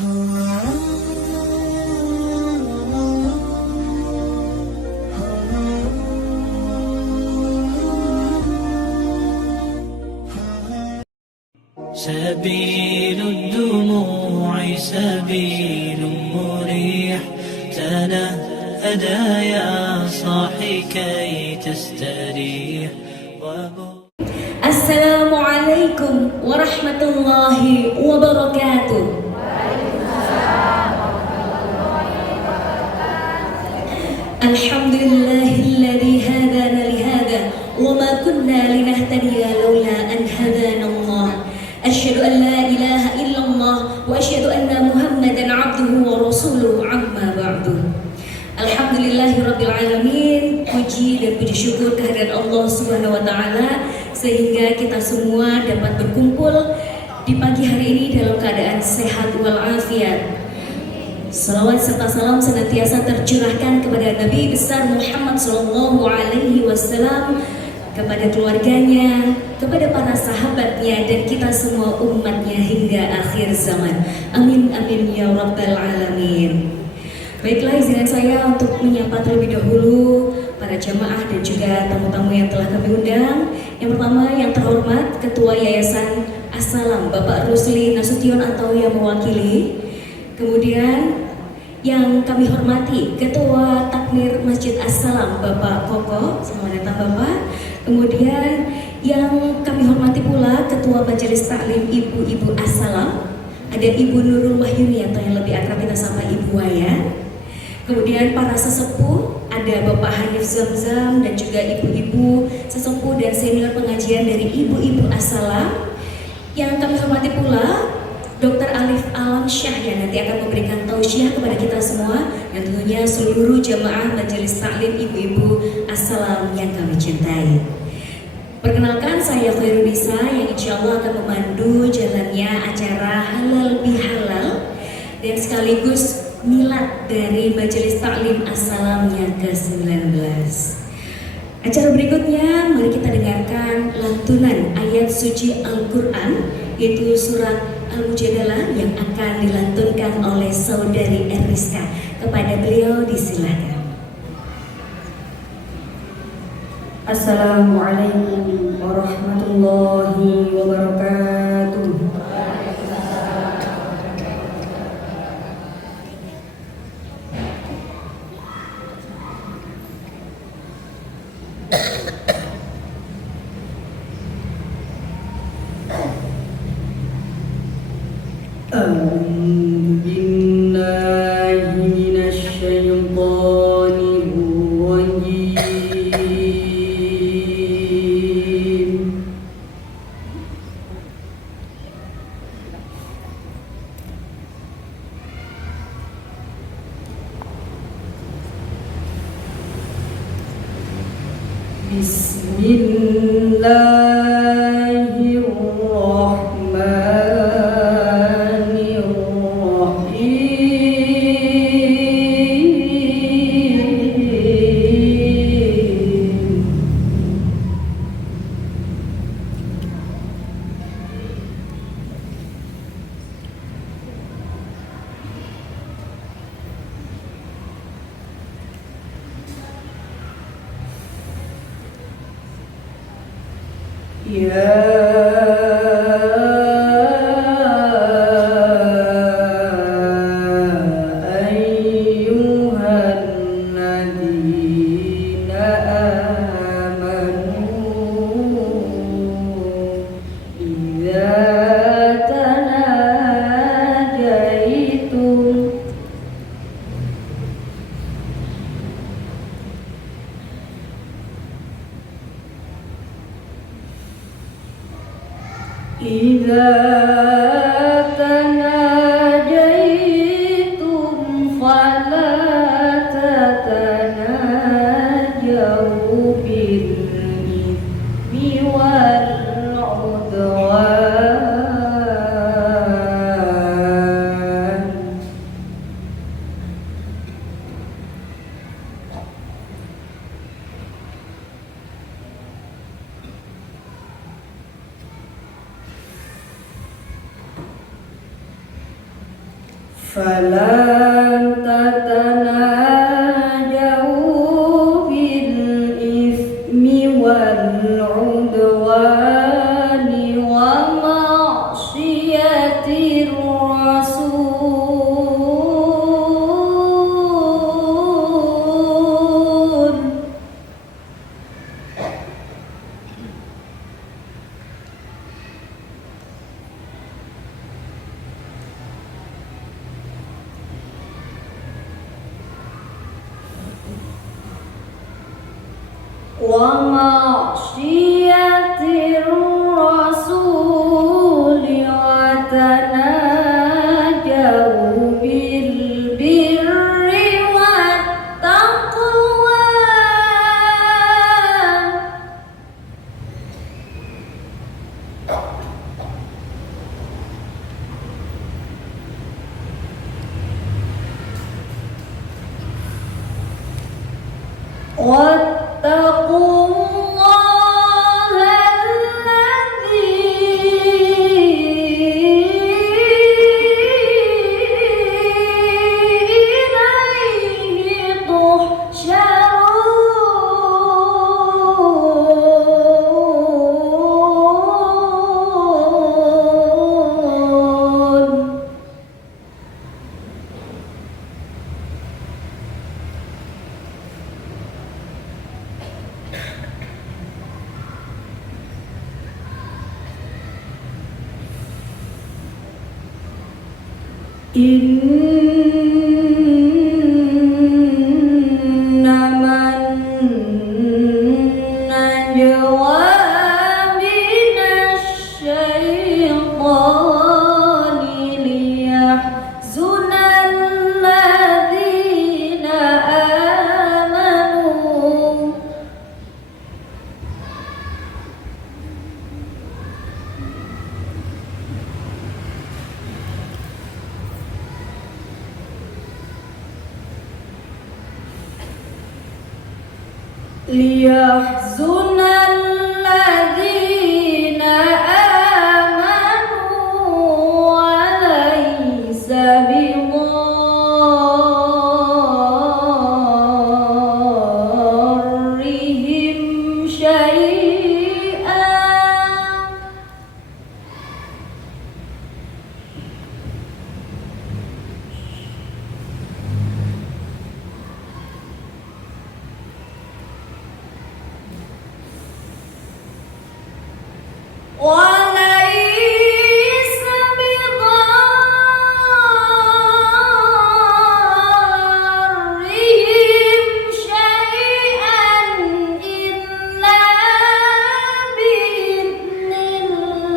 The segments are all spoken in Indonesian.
سبيل الدموع سبيل مريح، تنهدى يا صاحي كي تستريح. السلام عليكم ورحمة الله وبركاته. الحمد لله الذي هدانا لهذا وما كنا لنهتدي لولا أن هدانا الله. أشهد أن لا إله إلا الله وأشهد أن محمدا عبده ورسوله. عما بعد. Alhamdulillahirrabbilalamin. Puji dan puji syukur kehadirat Allah Subhanahu wa Ta'ala sehingga kita semua dapat berkumpul di pagi hari ini dalam keadaan sehat walafiat. Salawat serta salam senantiasa tercurahkan kepada Nabi besar Muhammad Sallallahu Alaihi Wasallam, kepada keluarganya, kepada para sahabatnya, dan kita semua umatnya hingga akhir zaman. Amin amin ya rabbal alamin. Baiklah, izinkan saya untuk menyapa terlebih dahulu para jamaah dan juga tamu-tamu yang telah kami undang. Yang pertama, yang terhormat Ketua Yayasan As-Salam Bapak Rusli Nasution atau yang mewakili. Kemudian yang kami hormati Ketua Takmir Masjid As-Salam Bapak Koko. Selamat datang Bapak. Kemudian yang kami hormati pula Ketua Majelis Taklim Ibu-Ibu As-Salam, ada Ibu Nurul Wahyuni atau yang lebih akrab kita sapa Ibu Waya. Kemudian para sesepuh, ada Bapak Hanif Zamzam dan juga ibu-ibu sesepuh dan senior pengajian dari Ibu-Ibu As-Salam. Yang kami hormati pula Dr. Alif Alam Syah yang nanti akan memberikan tausiah kepada kita semua, dan tentunya seluruh jamaah Majelis Taklim Ibu-Ibu As-Salam yang kami cintai. Perkenalkan, saya Khairunisa yang insya Allah akan memandu jalannya acara Halal Bihalal dan sekaligus milad dari Majelis Taklim As-Salam yang ke-19. Acara berikutnya, mari kita dengarkan lantunan ayat suci Al-Quran, yaitu surat Al-Mujadalah yang akan dilantunkan oleh Saudari Eriska. Kepada beliau disilakan. Assalamualaikum warahmatullahi wabarakatuh. فلا تتناجوا بالإثم والعدوان ومعصية الرسول ومعصية الرسول وتناجوا بالبر والتقوى واتقوا الله الذي إليه تحشرون إنما النجوى من الشيطان ليحزن الذين آمنوا وليس بضارهم شيئا وليس بضارهم شيئا إلا بإذن الله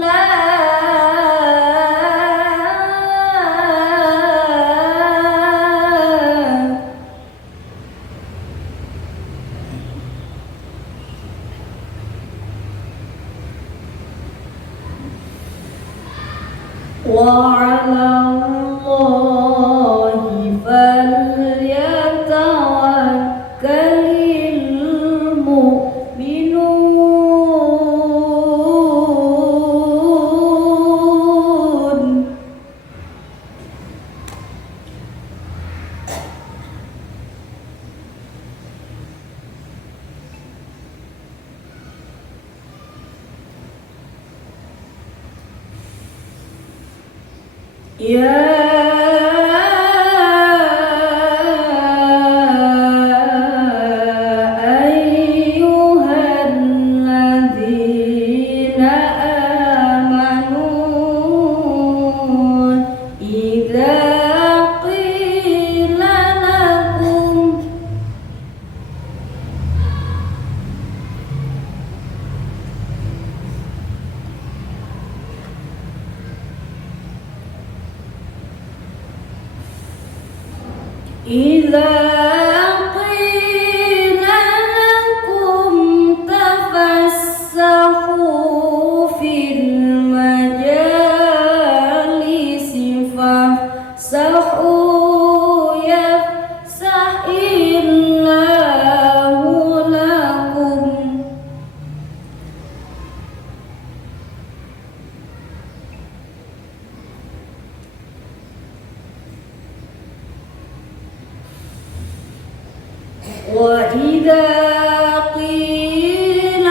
وعلى الله فليتوكل المؤمنون يا أيها الذين آمنوا إذا قيل لكم إذا قيل لكم تفسحوا في المجالس فافسحوا يفسح الله لكم وإذا قيل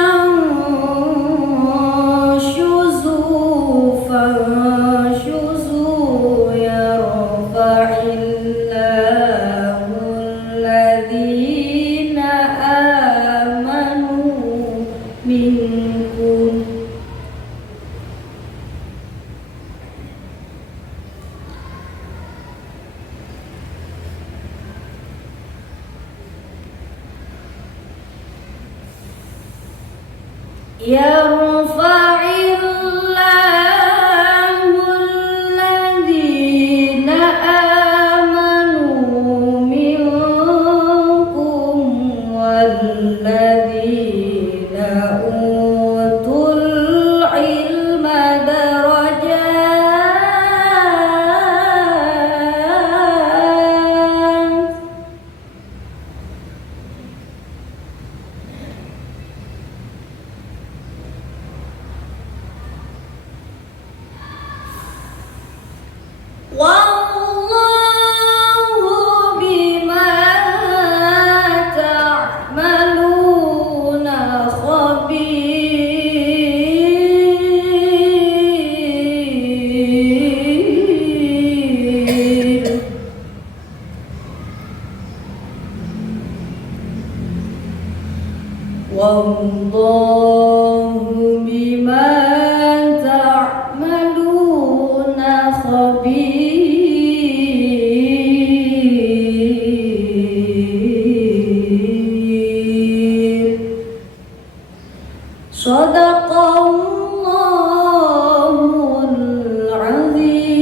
انشزوا فانشزوا يرفع الله الذين آمنوا منكم يرفع الله الذين آمنوا منكم والذين أوتوا العلم درجات والله بما تعملون خبير والله بما تعملون خبير صدق الله العظيم.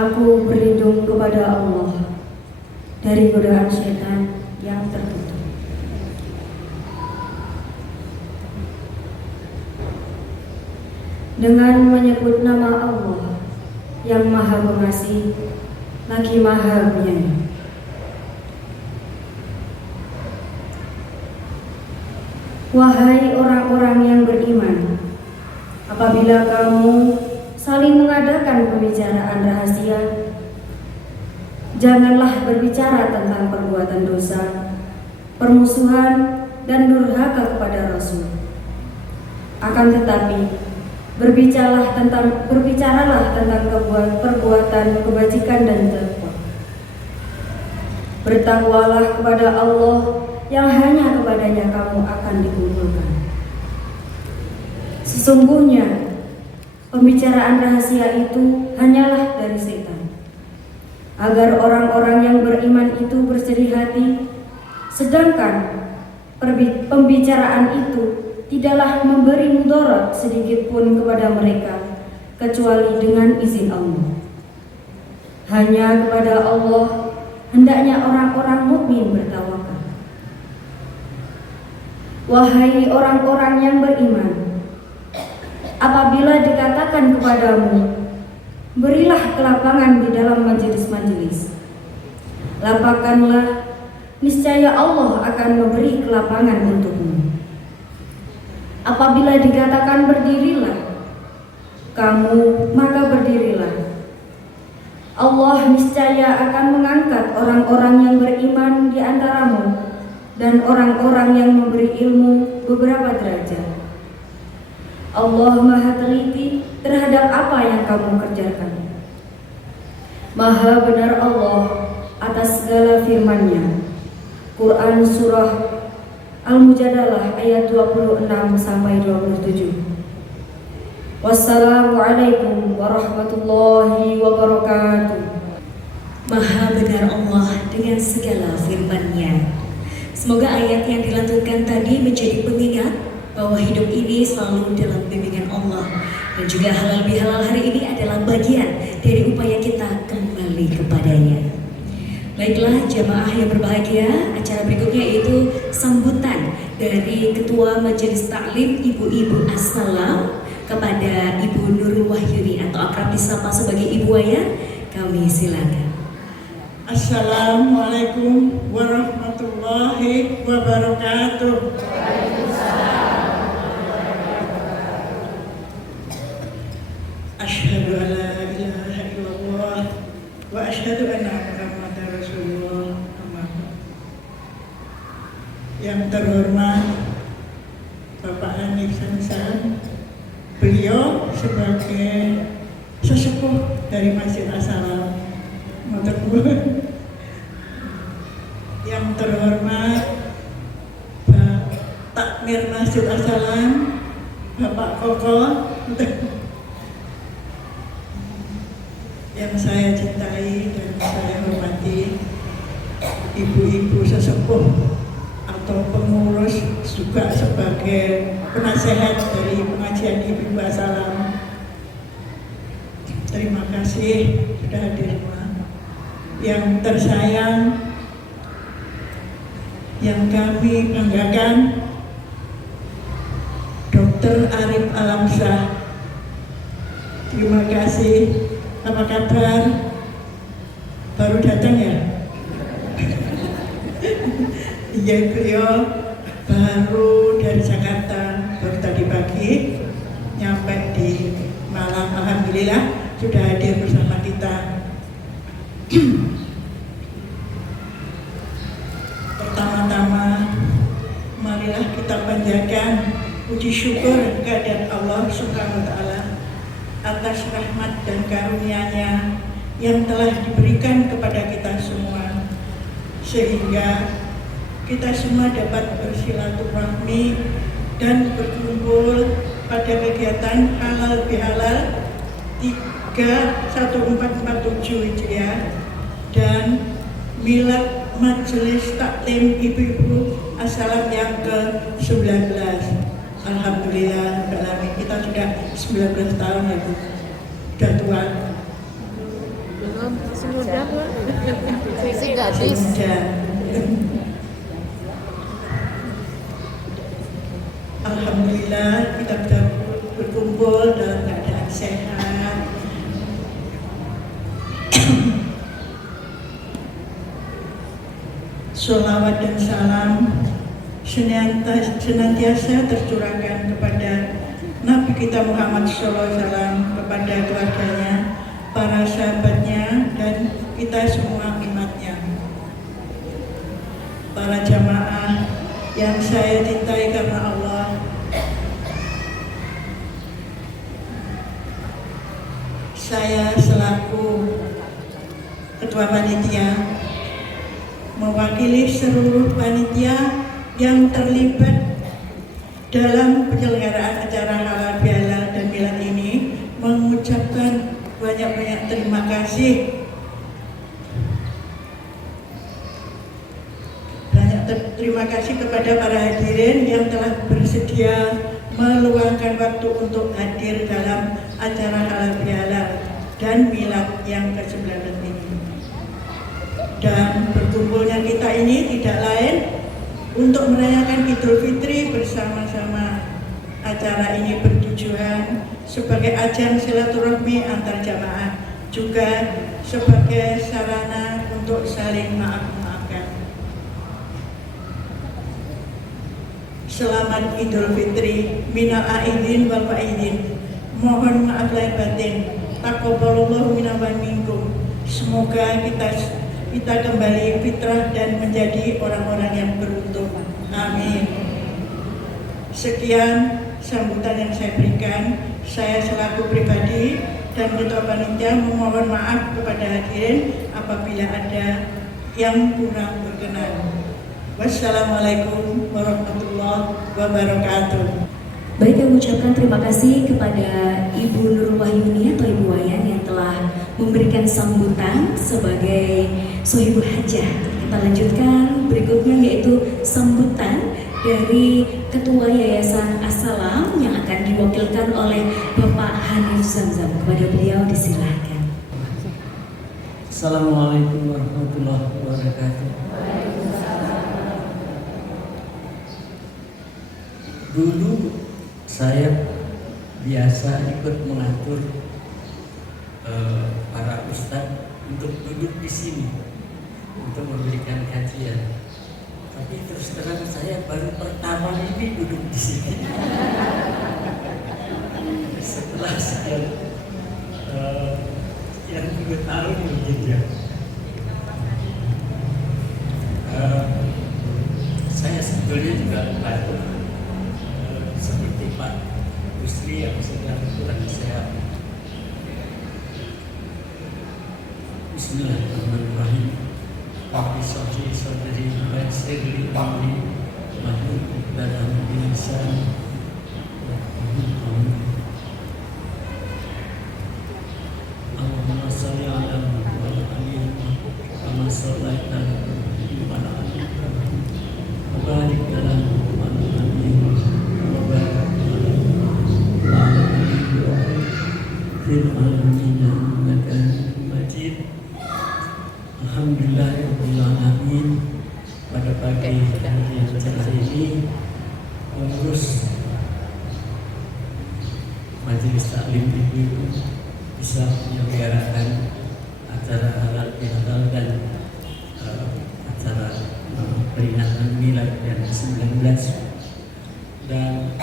Aku berlindung kepada Allah dari godaan setan yang terkutuk. Dengan menyebut nama Allah yang Maha Pengasih lagi Maha Penyayang. Wahai orang-orang yang beriman, apabila kamu saling mengadakan pembicaraan rahasia, janganlah berbicara tentang perbuatan dosa, permusuhan, dan durhaka kepada Rasul. Akan tetapi, berbicaralah tentang perbuatan kebajikan dan takwa. Bertakwalah kepada Allah yang hanya kepadanya kamu akan dikumpulkan. Sesungguhnya pembicaraan rahasia itu hanyalah dari setan, agar orang-orang yang beriman itu bersedih hati, sedangkan pembicaraan itu tidaklah memberi mudarat sedikit pun kepada mereka, kecuali dengan izin Allah. Hanya kepada Allah hendaknya orang-orang mukmin bertawakal. Wahai orang-orang yang beriman, apabila dikatakan kepadamu, berilah kelapangan di dalam majelis-majelis, lapangkanlah, niscaya Allah akan memberi kelapangan untukmu. Apabila dikatakan berdirilah kamu, maka berdirilah. Allah niscaya akan mengangkat orang-orang yang beriman di antaramu dan orang-orang yang memberi ilmu beberapa derajat. Allah Maha teliti terhadap apa yang kamu kerjakan. Maha benar Allah atas segala firman-Nya. Quran Surah Al-Mujadalah ayat 26-27. Wassalamualaikum warahmatullahi wabarakatuh. Maha benar Allah dengan segala firman-Nya. Semoga ayat yang dilantunkan tadi menjadi pengingat bahwa hidup ini selalu dalam bimbingan Allah, dan juga halal bihalal hari ini adalah bagian dari upaya kita kembali kepadanya. Baiklah jamaah yang berbahagia, acara berikutnya yaitu sambutan dari Ketua Majelis Taklim Ibu-Ibu As-Salam kepada Ibu Nurul Wahyuni atau akrab disapa sebagai Ibu Wayan. Kami silakan. Assalamualaikum warahmatullahi wabarakatuh. yang terhormat Bapak Hanif Sansan, beliau sebagai sesepuh dari Masjid As-Salam, yang terhormat Pak Takmir Masjid As-Salam, Bapak Koko, yang saya cintai dan saya hormati, ibu-ibu sesepuh atau pengurus juga sebagai penasehat dari pengajian Ibu As-Salam. Terima kasih sudah hadir semua. Yang tersayang, yang kami banggakan, Dr. Arif Alamsyah. Terima kasih. Apa kabar? Baru datang ya? Iya, beliau baru dari Jakarta, baru tadi pagi nyampe di Malang. Alhamdulillah sudah hadir bersama kita. Pertama-tama, marilah kita panjatkan puji syukur kehadirat Allah Subhanahu wa Ta'ala atas rahmat dan karunia-Nya yang telah diberikan kepada kita semua, sehingga kita semua dapat bersilaturahmi dan berkumpul pada kegiatan halal bihalal 1447 Hijriah dan milad Majelis Taklim Ibu-Ibu As-Salam yang ke-19. Alhamdulillah, kita sudah 19 tahun ya Bu, sudah tua. Belum, sudah Bu. Masih gadis. Alhamdulillah kita bisa berkumpul dalam keadaan sehat. Sholawat dan salam senantiasa tercurahkan kepada Nabi kita Muhammad SAW, kepada keluarganya, para sahabatnya, dan kita semua umatnya. Para jamaah yang saya cintai karena Allah, saya selaku Ketua Panitia mewakili seluruh panitia yang terlibat dalam penyelenggaraan acara halal bihalal dan milad ini mengucapkan banyak-banyak terima kasih. Terima kasih kepada para hadirin yang telah bersedia meluangkan waktu untuk hadir dalam acara halal bihalal dan milad yang ke-19 ini. Dan berkumpulnya kita ini tidak lain untuk merayakan Idul Fitri bersama-sama. Acara ini bertujuan sebagai ajang silaturahmi antar jamaah, juga sebagai sarana untuk saling maaf-maafkan. Selamat Idul Fitri, minal aidin wal faidin. Mohon maaf lahir batin. Taqabbalallahu minna wa minkum. Semoga kita kembali fitrah dan menjadi orang-orang yang beruntung. Amin. Sekian sambutan yang saya berikan. Saya selaku pribadi dan ketua panitia memohon maaf kepada hadirin apabila ada yang kurang berkenan. Wassalamualaikum warahmatullahi wabarakatuh. Baik, kami ucapkan terima kasih kepada Ibu Nurul Wahyuni atau Ibu Wayan yang telah memberikan sambutan sebagai Sohibul Hajah. Kita lanjutkan berikutnya, yaitu sambutan dari Ketua Yayasan As-Salam yang akan diwakilkan oleh Bapak Hanif Zamzam. Kepada beliau disilahkan. Assalamualaikum warahmatullahi wabarakatuh. Dulu saya biasa ikut mengatur para ustadz untuk duduk di sini untuk memberikan kajian. Tapi terus terang saya baru pertama ini duduk di sini. Setelah sekian 2 tahun mungkin ya. Saya sebetulnya juga batuk seperti Pak Gusri yang sedang kurang sehat. Bismillahirrahmanirrahim. Rabbi sholli sadri wa yassir li amri wahlul 'uqdatam min lisani yafqahu qawli. Allahumma sholli ala Muhammad wa ali Muhammad kama shallaita ala Ibrahim wa ala ali Ibrahim wa barik ala Muhammad wa ali Muhammad wa barik ala Muhammad wa ala ali Ibrahim fil alamin innaka Hamidum Majid. Alhamdulillahirabbil alamin. Pada pagi hari yang cerah ini, pengurus Majelis Taklim Ibu bisa menyelenggarakan acara halal bihalal dan acara peringatan milad yang ke-19, dan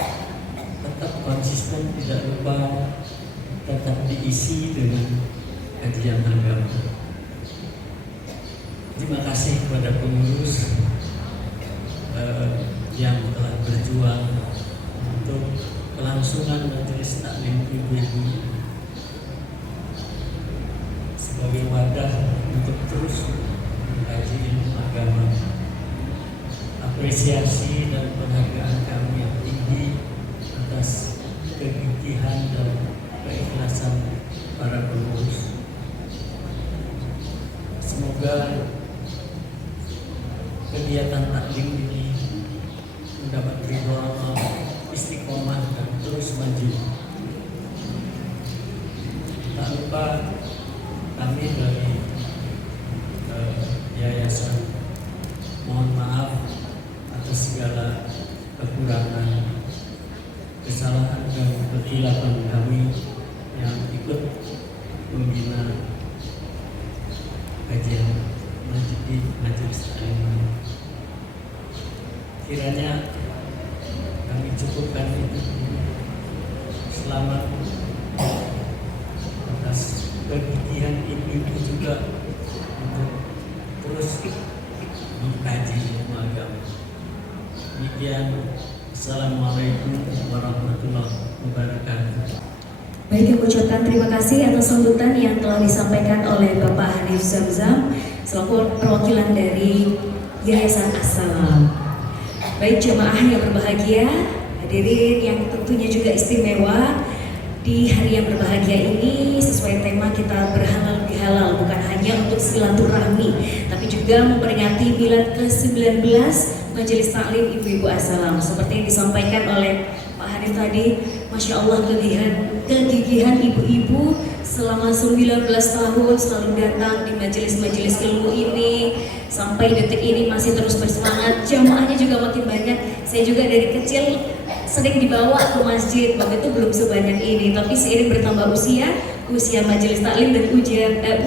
tetap konsisten, tidak lupa tetap diisi dengan kajian agama. Terima kasih kepada pengurus yang telah berjuang untuk kelangsungan majelis taklim ibu-ibu sebagai wadah untuk terus mengkaji ilmu agama. Apresiasi dan penghargaan kami yang tinggi atas kegigihan dan keikhlasan para pengurus. Semoga kegiatan taklim ini mendapat ridho Allah, istiqomah dan terus maju. Tak lupa kami dari yayasan mohon maaf atas segala kekurangan, kesalahan dan kekhilafan kami yang ikut membina kajian majelis taklim ini. Kiranya kami cukupkan itu. Selamat atas kegigihan ibu-ibu juga untuk terus mengkaji ilmu agama. Demikian, Assalamualaikum warahmatullahi wabarakatuh. Baik, kami ucapkan terima kasih atas sambutan yang telah disampaikan oleh Bapak Hanif Zamzam selaku perwakilan dari Yayasan As-Salam. Baik jemaah yang berbahagia, hadirin yang tentunya juga istimewa, di hari yang berbahagia ini sesuai tema kita berhalal bihalal, bukan hanya untuk silaturahmi tapi juga memperingati milad ke-19 Majelis Taklim Ibu-Ibu As-Salam. Seperti yang disampaikan oleh Pak Hanif tadi, Masya Allah kegigihan ibu-ibu selama 19 tahun selalu datang di majelis-majelis ilmu ini. Sampai detik ini masih terus bersemangat, jamaahnya juga makin banyak. Saya juga dari kecil sering dibawa ke masjid, waktu itu belum sebanyak ini. Tapi seiring bertambah usia majelis taklim dan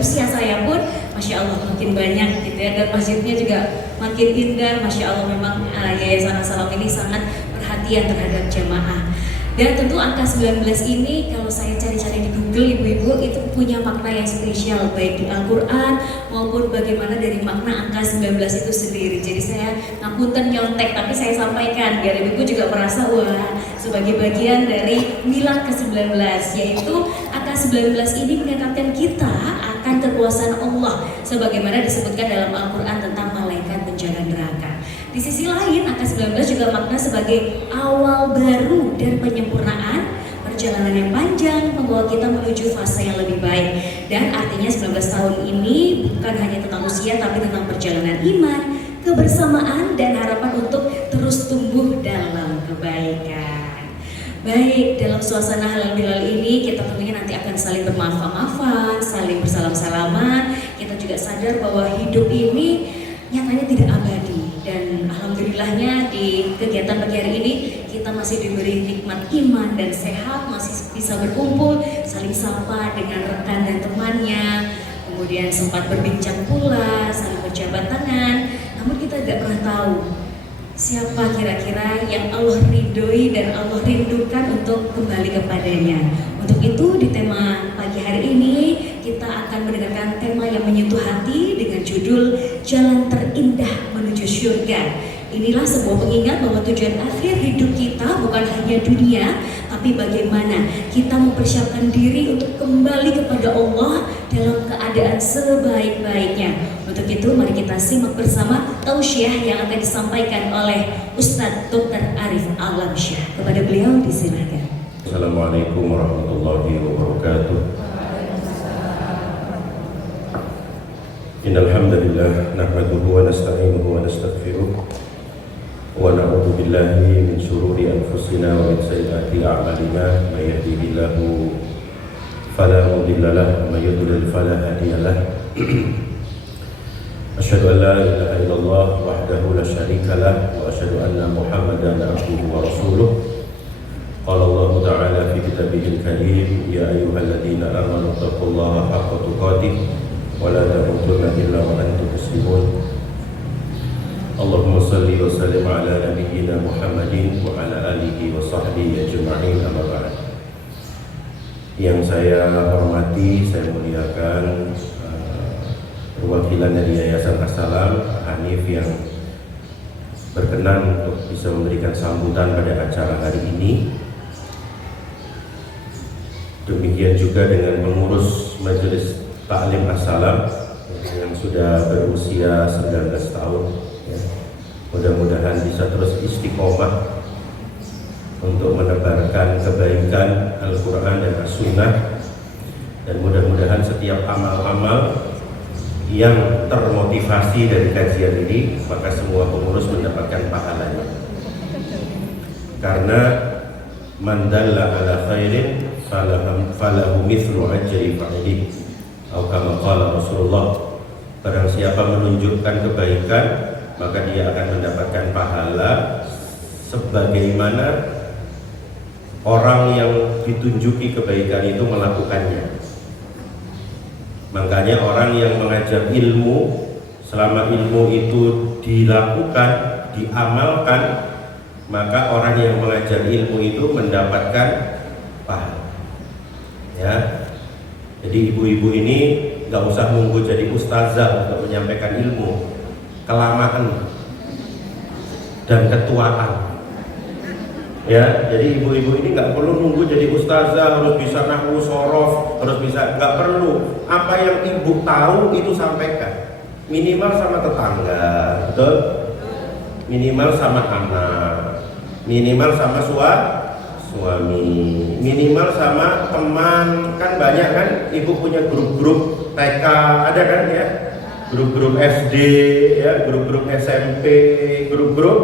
usia saya pun Masya Allah makin banyak gitu ya. Dan masjidnya juga makin indah, Masya Allah. Memang Yayasan As-Salam ini sangat perhatian terhadap jamaah. Dan tentu angka 19 ini kalau saya cari-cari di Google ibu-ibu itu punya makna yang spesial baik di Al-Quran maupun bagaimana dari makna angka 19 itu sendiri. Jadi saya ngapunten nyontek tapi saya sampaikan biar ibu-ibu juga merasa wah sebagai bagian dari milad ke-19, yaitu angka 19 ini mengingatkan kita akan kekuasaan Allah sebagaimana disebutkan dalam Al-Quran tentang malaikat penjaga neraka. Di sisi lain, angka 19 juga makna sebagai awal baru dan penyempurnaan perjalanan yang panjang membawa kita menuju fase yang lebih baik. Dan artinya 19 tahun ini bukan hanya tentang usia tapi tentang perjalanan iman, kebersamaan dan harapan untuk terus tumbuh dalam kebaikan. Baik, dalam suasana halal bihalal ini kita tentunya nanti akan saling bermaaf-maafan, saling bersalam-salaman. Kita juga sadar bahwa hidup ini nyatanya tidak abadi. Dan alhamdulillahnya di kegiatan pagi hari ini kita masih diberi nikmat iman dan sehat, masih bisa berkumpul, saling sapa dengan rekan dan temannya, kemudian sempat berbincang pula, saling berjabat tangan. Namun kita tidak pernah tahu siapa kira-kira yang Allah ridhoi dan Allah rindukan untuk kembali kepadanya. Untuk itu di tema pagi hari ini kita akan mendengarkan tema yang menyentuh hati dengan judul Jalan Terindah Menuju Syurga Inilah sebuah pengingat bahwa tujuan akhir hidup kita bukan hanya dunia, tapi bagaimana kita mempersiapkan diri untuk kembali kepada Allah dalam keadaan sebaik-baiknya. Untuk itu mari kita simak bersama tausiah yang akan disampaikan oleh Ustadz Dr. Arif Alamsyah. Kepada beliau disilakan. Assalamualaikum warahmatullahi wabarakatuh. Innal hamdalillah nahmaduhu wa nasta'inuhu wa nastaghfiruh wa na'udzu billahi min shururi anfusina wa min sayyiati a'malina may yahdihillahu fala mudilla lahu wa may yudlil fala hadiya lahu. Asyhadu an la ilaha illallah wahdahu la syarika lahu wa asyhadu anna Muhammadan abduhu wa rasuluh. Qala Allah Ta'ala fi kitabihil karim ya ayyuhalladzina amanu taqullaha haqqa tuqatih wa la tamutunna illa wa antum muslimun. Allahumma salli wa sallim ala nabiyyina Muhammadin wa ala alihi wa sahbihi ajma'in, amma ba'd. Yang saya hormati, saya muliakan perwakilan dari Yayasan As-Salam, Hanif, yang berkenan untuk bisa memberikan sambutan pada acara hari ini. Demikian juga dengan pengurus Majelis Ta'lim As-Salam yang sudah berusia 19 tahun. Mudah-mudahan bisa terus istiqomah untuk menebarkan kebaikan Al-Quran dan As-Sunnah, dan mudah-mudahan setiap amal-amal yang termotivasi dari kajian ini, maka semua pengurus mendapatkan pahalanya. Karena man dalla ala khairin falahu mithlu ajri fa'ilih, atau kama qala Rasulullah, barang siapa menunjukkan kebaikan maka dia akan mendapatkan pahala sebagaimana orang yang ditunjuki kebaikan itu melakukannya. Makanya orang yang mengajar ilmu, selama ilmu itu dilakukan, diamalkan, maka orang yang mengajar ilmu itu mendapatkan pahala. Ya, jadi ibu-ibu ini nggak usah nunggu jadi ustazah untuk menyampaikan ilmu, kelamaan dan ketuaan. Ya, jadi ibu-ibu ini nggak perlu nunggu jadi ustazah, harus bisa nahwu sorof, harus bisa, nggak perlu. Apa yang ibu tahu itu sampaikan. Minimal sama tetangga, betul? Minimal sama anak, minimal sama suami, minimal sama teman. Kan banyak kan, ibu punya grup-grup TK, ada kan ya? Grup-grup SD, ya, grup-grup SMP, grup-grup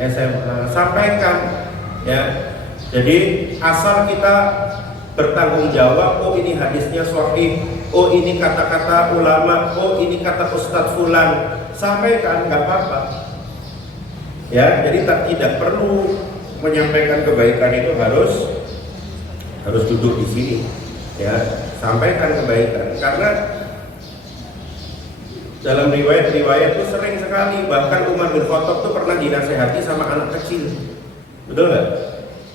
SMA, sampaikan. Ya, jadi asal kita bertanggung jawab, oh ini hadisnya sahih, oh ini kata-kata ulama, oh ini kata Ustadz Fulan, sampaikan, nggak apa-apa. Ya, jadi tidak perlu menyampaikan kebaikan itu harus duduk di sini. Ya, sampaikan kebaikan, karena dalam riwayat-riwayat itu sering sekali, bahkan Umar bin Khattab itu pernah dinasehati sama anak kecil. Betul nggak?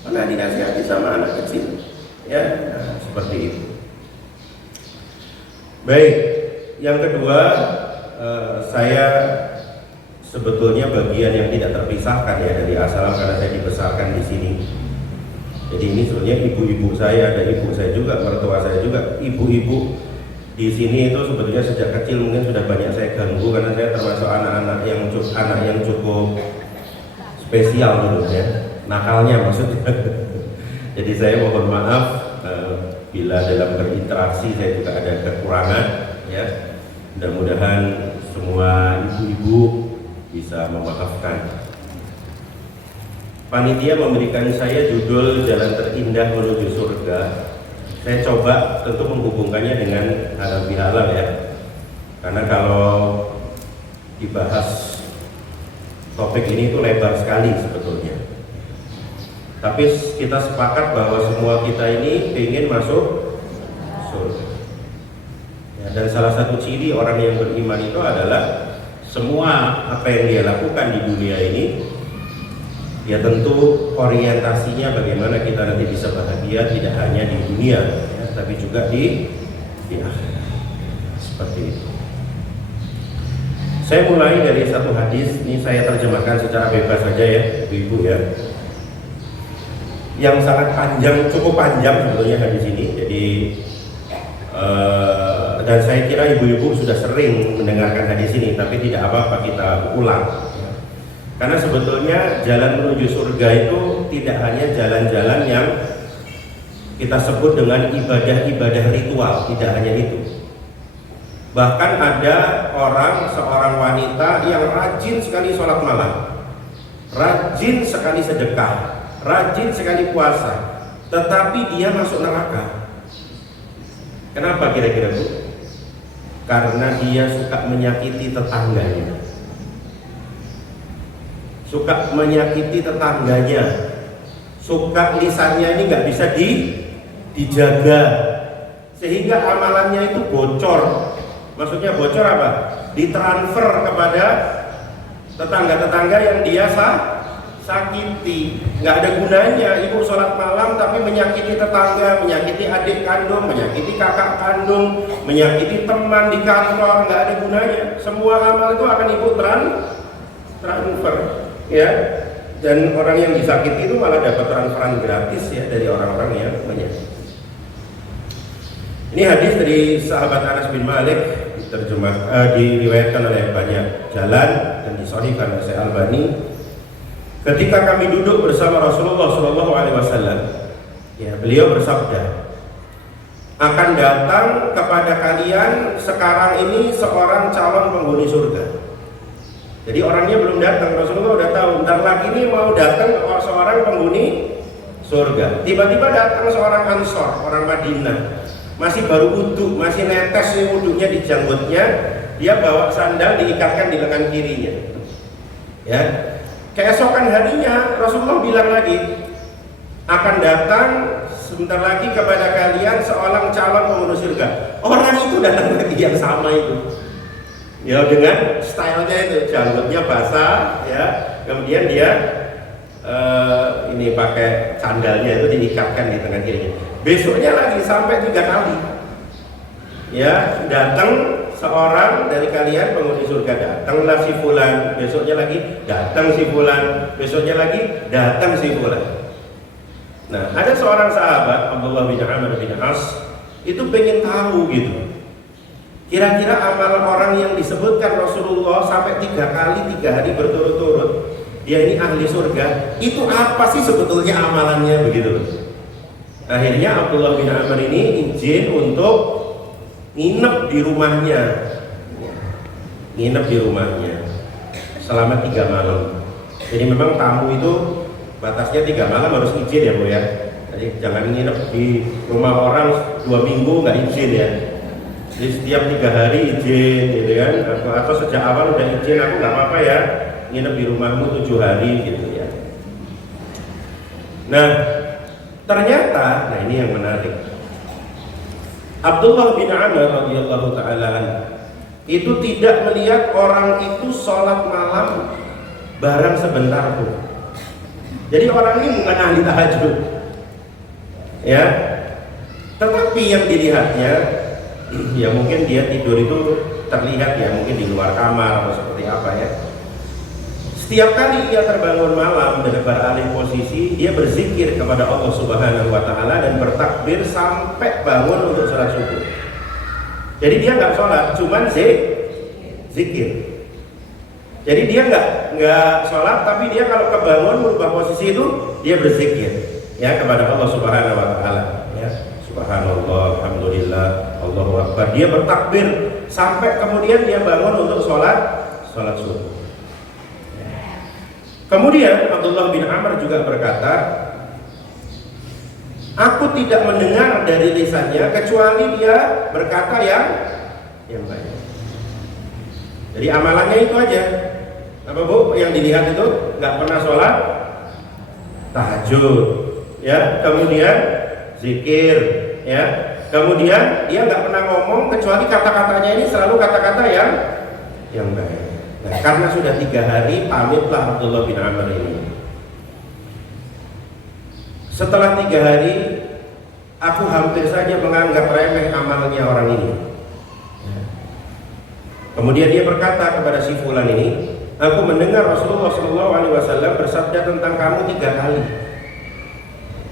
Pernah dinasihati sama anak kecil, ya, nah, seperti itu. Baik, yang kedua, saya sebetulnya bagian yang tidak terpisahkan ya dari As-Salam, karena saya dibesarkan di sini. Jadi ini sebenarnya ibu-ibu saya, ada ibu saya juga, mertua saya juga, ibu-ibu di sini itu sebetulnya sejak kecil mungkin sudah banyak saya ganggu, karena saya termasuk anak yang cukup spesial dulu ya. Nakalnya maksudnya. Jadi saya mohon maaf bila dalam berinteraksi saya juga ada kekurangan, ya. Mudah-mudahan semua ibu-ibu bisa memaafkan. Panitia memberikan saya judul Jalan Terindah Menuju Surga. Saya coba tentu menghubungkannya dengan halal bihalal ya. Karena kalau dibahas topik ini itu lebar sekali sebetulnya. Tapi kita sepakat bahwa semua kita ini ingin masuk surga. Ya, dan salah satu ciri orang yang beriman itu adalah semua apa yang dia lakukan di dunia ini, ya tentu orientasinya bagaimana kita nanti bisa bahagia tidak hanya di dunia, ya, tapi juga di akhirat. Seperti itu. Saya mulai dari satu hadis, ini saya terjemahkan secara bebas saja ya, ibu ya. Yang sangat panjang, cukup panjang sebetulnya hadis ini. Jadi dan saya kira ibu-ibu sudah sering mendengarkan hadis ini, tapi tidak apa-apa kita ulang. Karena sebetulnya jalan menuju surga itu tidak hanya jalan-jalan yang kita sebut dengan ibadah-ibadah ritual, tidak hanya itu. Bahkan ada seorang wanita yang rajin sekali sholat malam, rajin sekali sedekah, rajin sekali puasa, tetapi dia masuk neraka. Kenapa kira-kira Bu? Karena dia suka menyakiti tetangganya. Suka menyakiti tetangganya. Suka lisannya ini nggak bisa dijaga, sehingga amalannya itu bocor. Maksudnya bocor apa? Ditransfer kepada tetangga-tetangga yang dia sakiti. Nggak ada gunanya ibu sholat malam tapi menyakiti tetangga, menyakiti adik kandung, menyakiti kakak kandung, menyakiti teman di kantor. Nggak ada gunanya. Semua amal itu akan ibu transfer, ya. Dan orang yang disakiti itu malah dapat transferan gratis ya dari orang-orang yang menyakiti. Ini hadis dari sahabat Anas bin Malik, diriwayatkan oleh banyak jalan dan disahihkan oleh Syekh Albani. Ketika kami duduk bersama Rasulullah SAW, ya, beliau bersabda, akan datang kepada kalian sekarang ini seorang calon penghuni surga. Jadi orangnya belum datang, Rasulullah udah tahu, bentar lagi ini mau datang seorang penghuni surga. Tiba-tiba datang seorang Ansor, orang Madinah. Masih baru wudhu, masih netes nih wudhunya di janggutnya, dia bawa sandal diikatkan di lengan kirinya. Ya, keesokan harinya Rasulullah bilang lagi, akan datang sebentar lagi kepada kalian seorang calon penghuni surga. Orang itu datang lagi yang sama itu, ya, dengan stylenya itu, janggutnya basah, ya, kemudian dia ini pakai sandalnya itu diikatkan di tangan kirinya. Besoknya lagi sampai 3 kali, ya, datang seorang dari kalian penghuni surga, datanglah si fulan, besoknya lagi datang si fulan, besoknya lagi datang si fulan. Nah, ada seorang sahabat Abdullah bin Amr bin As itu pengen tahu gitu, kira-kira amal orang yang disebutkan Rasulullah sampai 3 kali 3 hari berturut-turut dia ini ahli surga, itu apa sih sebetulnya amalannya begitu loh. Akhirnya Abdullah bin Amr ini izin untuk nginep di rumahnya, selama 3 malam. Jadi memang tamu itu batasnya 3 malam harus izin ya Bu ya. Jadi jangan nginep di rumah orang 2 minggu nggak izin ya. Jadi setiap 3 hari izin gitu kan, atau sejak awal udah izin, aku nggak apa-apa ya nginep di rumahmu 7 hari gitu ya. Nah, ternyata, nah ini yang menarik, Abdullah bin Amr radhiyallahu taala itu tidak melihat orang itu sholat malam bareng sebentar pun. Jadi orang ini bukan ahli tahajud, ya. Tetapi yang dilihatnya, ya mungkin dia tidur itu terlihat ya mungkin di luar kamar atau seperti apa ya. Setiap kali dia terbangun malam dan beralih posisi, dia berzikir kepada Allah Subhanahu wa Ta'ala dan bertakbir sampai bangun untuk sholat subuh. Jadi dia nggak sholat, cuman zikir. Jadi dia nggak sholat, tapi dia kalau kebangun merubah posisi itu dia berzikir ya kepada Allah Subhanahu wa Ta'ala. Ya, Subhanallah, Alhamdulillah, Allahu Akbar. Dia bertakbir sampai kemudian dia bangun untuk sholat subuh. Kemudian Abdullah bin Amr juga berkata, aku tidak mendengar dari lisannya kecuali dia berkata yang baik. Jadi amalannya itu aja. Apa Bu? Yang dilihat itu nggak pernah sholat tahajud, ya. Kemudian zikir, ya. Kemudian dia nggak pernah ngomong kecuali kata-katanya ini selalu kata-kata yang baik. Nah, karena sudah 3 hari pamitlah Abdullah bin Amr ini. Setelah 3 hari, aku hampir saja menganggap remeh amalnya orang ini. Kemudian dia berkata kepada si fulan ini, aku mendengar Rasulullah SAW bersabda tentang kamu 3 kali,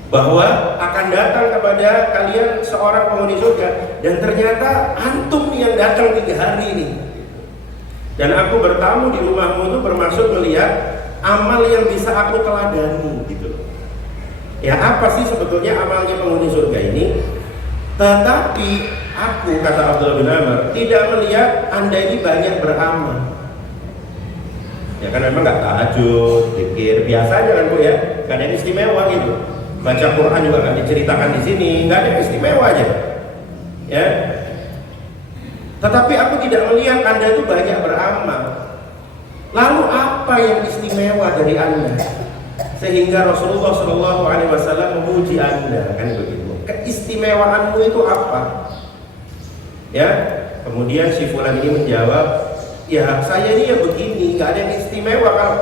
bahwa akan datang kepada kalian seorang penghuni surga, dan ternyata antum yang datang 3 hari ini. Dan aku bertamu di rumahmu itu bermaksud melihat amal yang bisa aku teladani gitu. Ya, apa sih sebetulnya amalnya penghuni surga ini? Tetapi aku, kata Abdullah bin Amr, tidak melihat Anda ini banyak beramal. Ya kan memang nggak tahajud, zikir, biasa aja kan Bu ya, nggak ada yang istimewa gitu. Baca Quran juga nggak diceritakan di sini, nggak ada yang istimewa aja. Ya. Tetapi aku tidak melihat Anda itu banyak beramal. Lalu apa yang istimewa dari Anda sehingga Rasulullah SAW memuji Anda, kan begitu? Keistimewaanmu itu apa? Ya, kemudian si fulan ini menjawab, ya saya ini ya begini, nggak ada yang istimewa. Kalau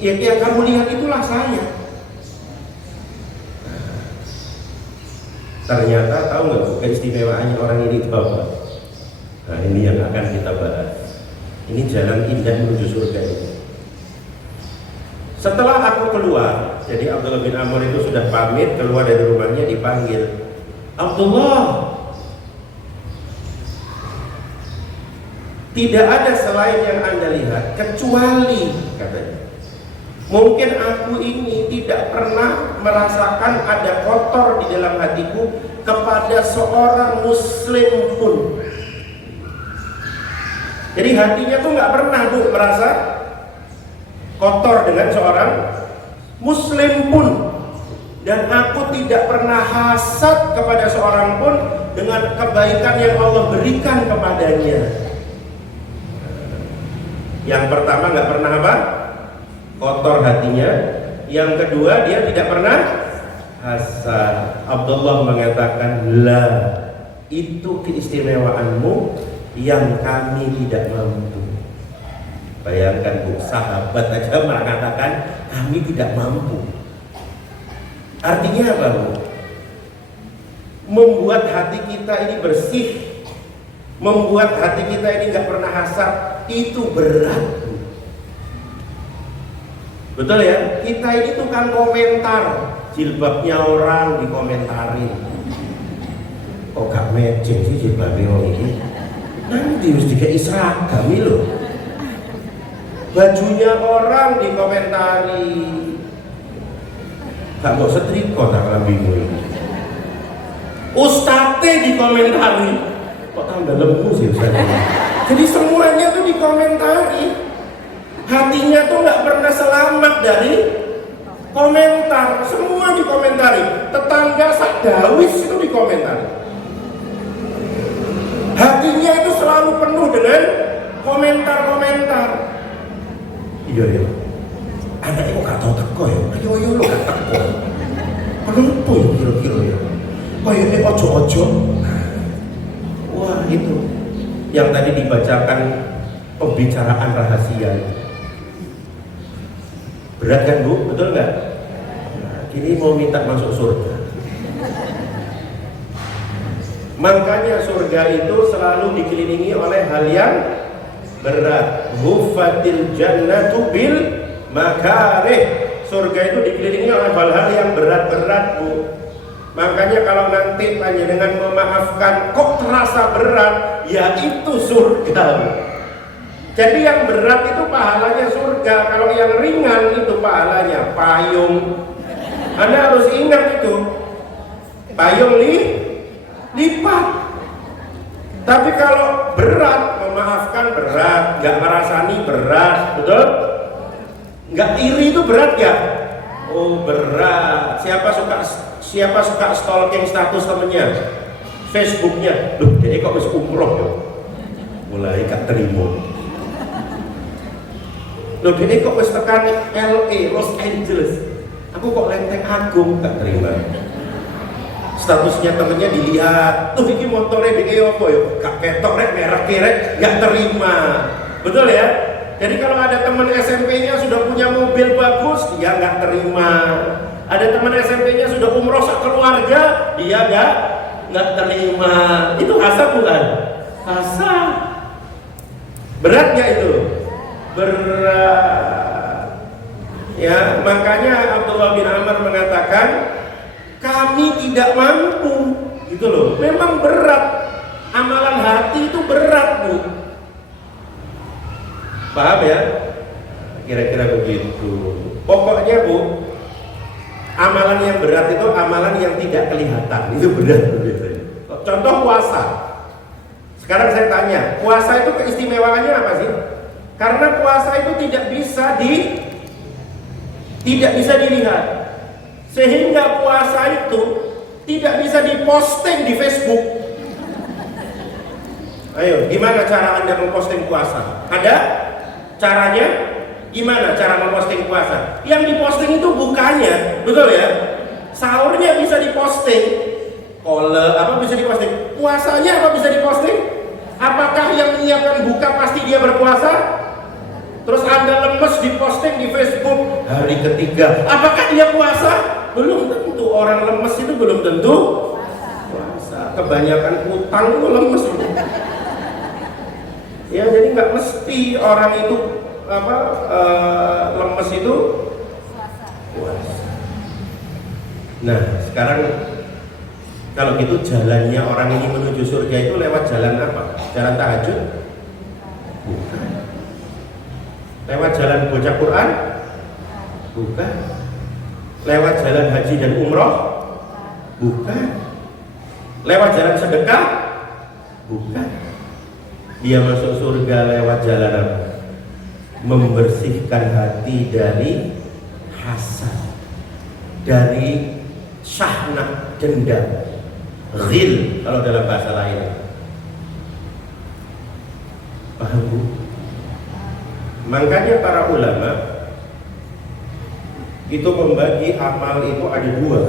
ya yang kamu lihat itulah saya. Ternyata tahu nggak keistimewaannya orang ini itu apa? Nah ini yang akan kita bahas. Ini jalan indah menuju surga ini. Setelah aku keluar, jadi Abdullah bin Amr itu sudah pamit keluar dari rumahnya, dipanggil, Abdullah, tidak ada selain yang Anda lihat kecuali, katanya, mungkin aku ini tidak pernah merasakan ada kotor di dalam hatiku kepada seorang muslim pun. Jadi hatinya tuh nggak pernah Bu merasa kotor dengan seorang muslim pun, dan aku tidak pernah hasad kepada seorang pun dengan kebaikan yang Allah berikan kepadanya. Yang pertama nggak pernah apa? Kotor hatinya. Yang kedua dia tidak pernah hasad. Abdullah mengatakan, la, itu keistimewaanmu yang kami tidak mampu. Bayangkan Bu, sahabat aja mengatakan kami tidak mampu. Artinya apa Bu? Membuat hati kita ini bersih, membuat hati kita ini nggak pernah hasad, itu berat Bu. Betul ya? Kita ini tukang komentar, jilbabnya orang dikomentarin. Kok gak matching sih jilbabnya orang ini? Nanti mesti kayak seragam loh. Bajunya orang dikomentari, gak mau setrika tak lambimu ini. Ustadznya dikomentari, kok tambah lembu sih Ustadznya. Jadi semuanya tuh dikomentari. Hatinya tuh gak pernah selamat dari komentar. Semua dikomentari. Tetangga sakdawis itu dikomentari. Hatinya itu selalu penuh dengan komentar-komentar. Iya ya, anaknya kok gak tau teko ya? Ayo lo gak teko. Kenapa ya kira-kira ya? Kayaknya ojo-ojo. Wah itu yang tadi dibacakan pembicaraan rahasia. Berat kan Bu? Betul nggak? Nah, kini mau minta masuk surga. Makanya surga itu selalu dikelilingi oleh hal yang berat. Hufatil jannatu bil makarih. Surga itu dikelilingi oleh hal-hal yang berat-berat Bu. Makanya kalau nanti hanya dengan memaafkan kok terasa berat, ya itu surga Bu. Jadi yang berat itu pahalanya surga, kalau yang ringan itu pahalanya payung. Anda harus ingat itu, payung lipat. Tapi kalau berat, memaafkan berat, nggak merasani berat, betul? Nggak iri itu berat nggak? Oh berat. Siapa suka stalking status temennya, Facebooknya? Loh, dia kok bisa umroh ya? Mulai gak terima. Loh, dia kok bisa tekan LA, Los Angeles? Aku kok Lenteng Agung, gak terima. Statusnya temennya dilihat, tuh ini motornya dia apa ya? Gak ketok rek, merek kirek, gak terima. Betul ya? Jadi kalau ada teman SMP-nya sudah punya mobil bagus, dia gak terima. Ada teman SMP-nya sudah umroh sekeluarga, dia nggak terima. Itu hasad bukan? Hasad. Beratnya itu berat. Ya, makanya Abdullah bin Amr mengatakan kami tidak mampu, gitu loh. Memang berat. Amalan hati itu berat, Bu. Paham ya? Kira-kira begitu. Pokoknya, Bu, amalan yang berat itu amalan yang tidak kelihatan. Itu berat biasanya. Contoh puasa. Sekarang saya tanya, puasa itu keistimewaannya apa sih? Karena puasa itu tidak bisa dilihat. Sehingga puasa itu tidak bisa diposting di Facebook. Ayo, gimana cara Anda memposting puasa? Ada caranya? Gimana cara memposting puasa? Yang diposting itu bukannya, betul ya? Sahurnya bisa diposting, bisa diposting. Puasanya apa bisa diposting? Apakah yang menyiapkan buka pasti dia berpuasa? Terus Anda lemes diposting di Facebook hari ketiga. Apakah dia puasa? Belum tentu. Orang lemes itu belum tentu puasa. Kebanyakan utang itu lemes. Ya, jadi nggak mesti orang itu lemes itu puasa. Nah, sekarang kalau gitu jalannya orang ini menuju surga itu lewat jalan apa? Jalan tahajud? Bukan. Lewat jalan baca Quran? Bukan. Lewat jalan haji dan umroh? Bukan. Lewat jalan sedekah? Bukan. Dia masuk surga lewat jalan apa? Membersihkan hati dari hasad, dari syahna, dendam, ghil kalau dalam bahasa lain. Paham, Bu? Makanya para ulama itu membagi amal itu ada dua.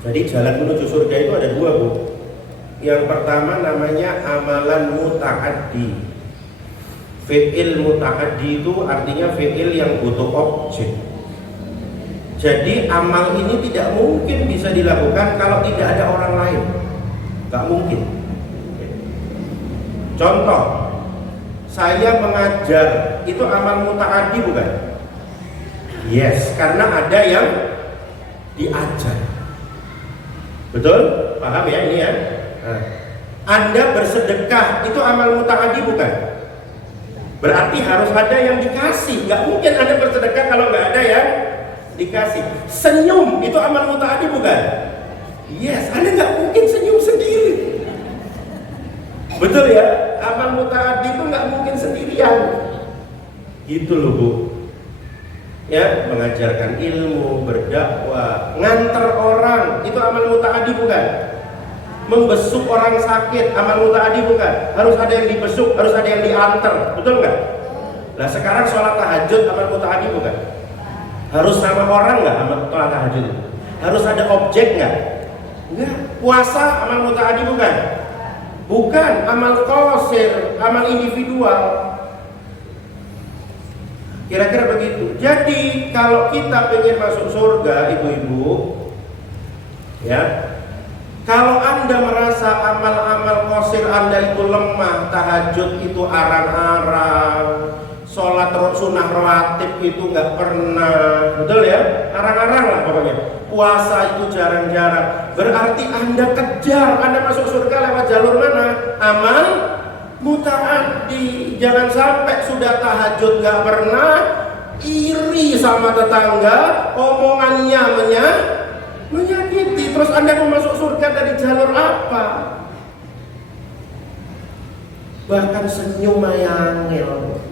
Jadi jalan menuju surga itu ada dua, Bu. Yang pertama namanya amalan muta'addi. Fi'il muta'addi itu artinya fi'il yang butuh objek. Jadi amal ini tidak mungkin bisa dilakukan kalau tidak ada orang lain. Gak mungkin. Contoh, saya mengajar, itu amal muta'addi bukan? Yes, karena ada yang diajar. Betul? Paham ya ini ya? Nah, Anda bersedekah, itu amal muta'addi bukan? Berarti harus ada yang dikasih. Gak mungkin Anda bersedekah kalau gak ada yang dikasih. Senyum, itu amal muta'addi bukan? Yes, Anda gak mungkin senyum sendiri. Betul ya? Amal muta'addi itu gak mungkin sendirian. Gitu loh, Bu. Ya, mengajarkan ilmu, berdakwah, nganter orang, itu amal muta'addi bukan? Membesuk orang sakit, amal muta'addi bukan? Harus ada yang dibesuk, harus ada yang diantar, betul nggak? Nah sekarang sholat tahajud amal muta'addi bukan? Harus sama orang nggak amal sholat tahajud itu? Harus ada objek nggak? Enggak. Puasa amal muta'addi bukan? Bukan, amal qasir, amal individual. Kira-kira begitu. Jadi kalau kita pengen masuk surga, ibu-ibu, ya, kalau Anda merasa amal-amal qasir Anda itu lemah, tahajud itu arang-arang, sholat sunnah rawatib itu nggak pernah, betul ya? Arang-arang lah pokoknya. Puasa itu jarang-jarang. Berarti Anda kejar, Anda masuk surga lewat jalur mana? Amal muta'addi. Jangan sampai sudah tahajud nggak pernah, iri sama tetangga, omongannya menyakiti. Terus Anda mau masuk surga dari jalur apa? Bahkan senyum mayangel.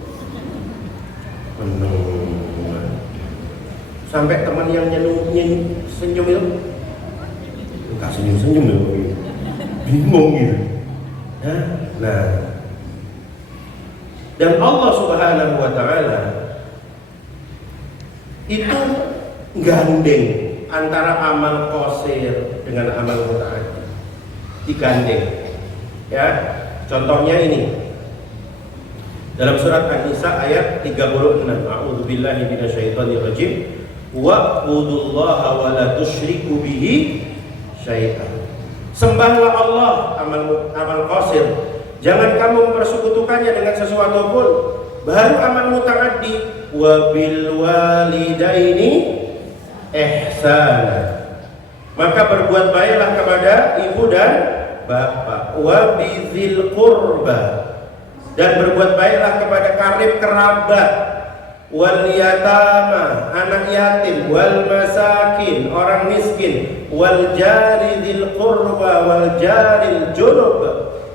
Sampai teman yang nyenyum senyum itu enggak senyum-senyum ya, bingung gitu. Nah, dan Allah Subhanahu wa ta'ala itu gandeng antara amal qasir dengan amal muta'addi, digandeng. Ya, contohnya ini dalam surat An-Nisa ayat 36. A'udzubillahi minasyaitonirrajim. Wa'budullaha wa la tusyriku bihi syai'an. Sembahlah Allah, amal qasir, Jangan kamu mempersekutukannya dengan sesuatu pun. Baru amal mutaaddi. Wa bil walidaini ihsana. Maka berbuat baiklah kepada ibu dan bapak. Wa bizil qurba. Dan berbuat baiklah kepada karib kerabat. Wal yatama, anak yatim, wal masakin, orang miskin, wal jari dzil qurba wal jaril junub,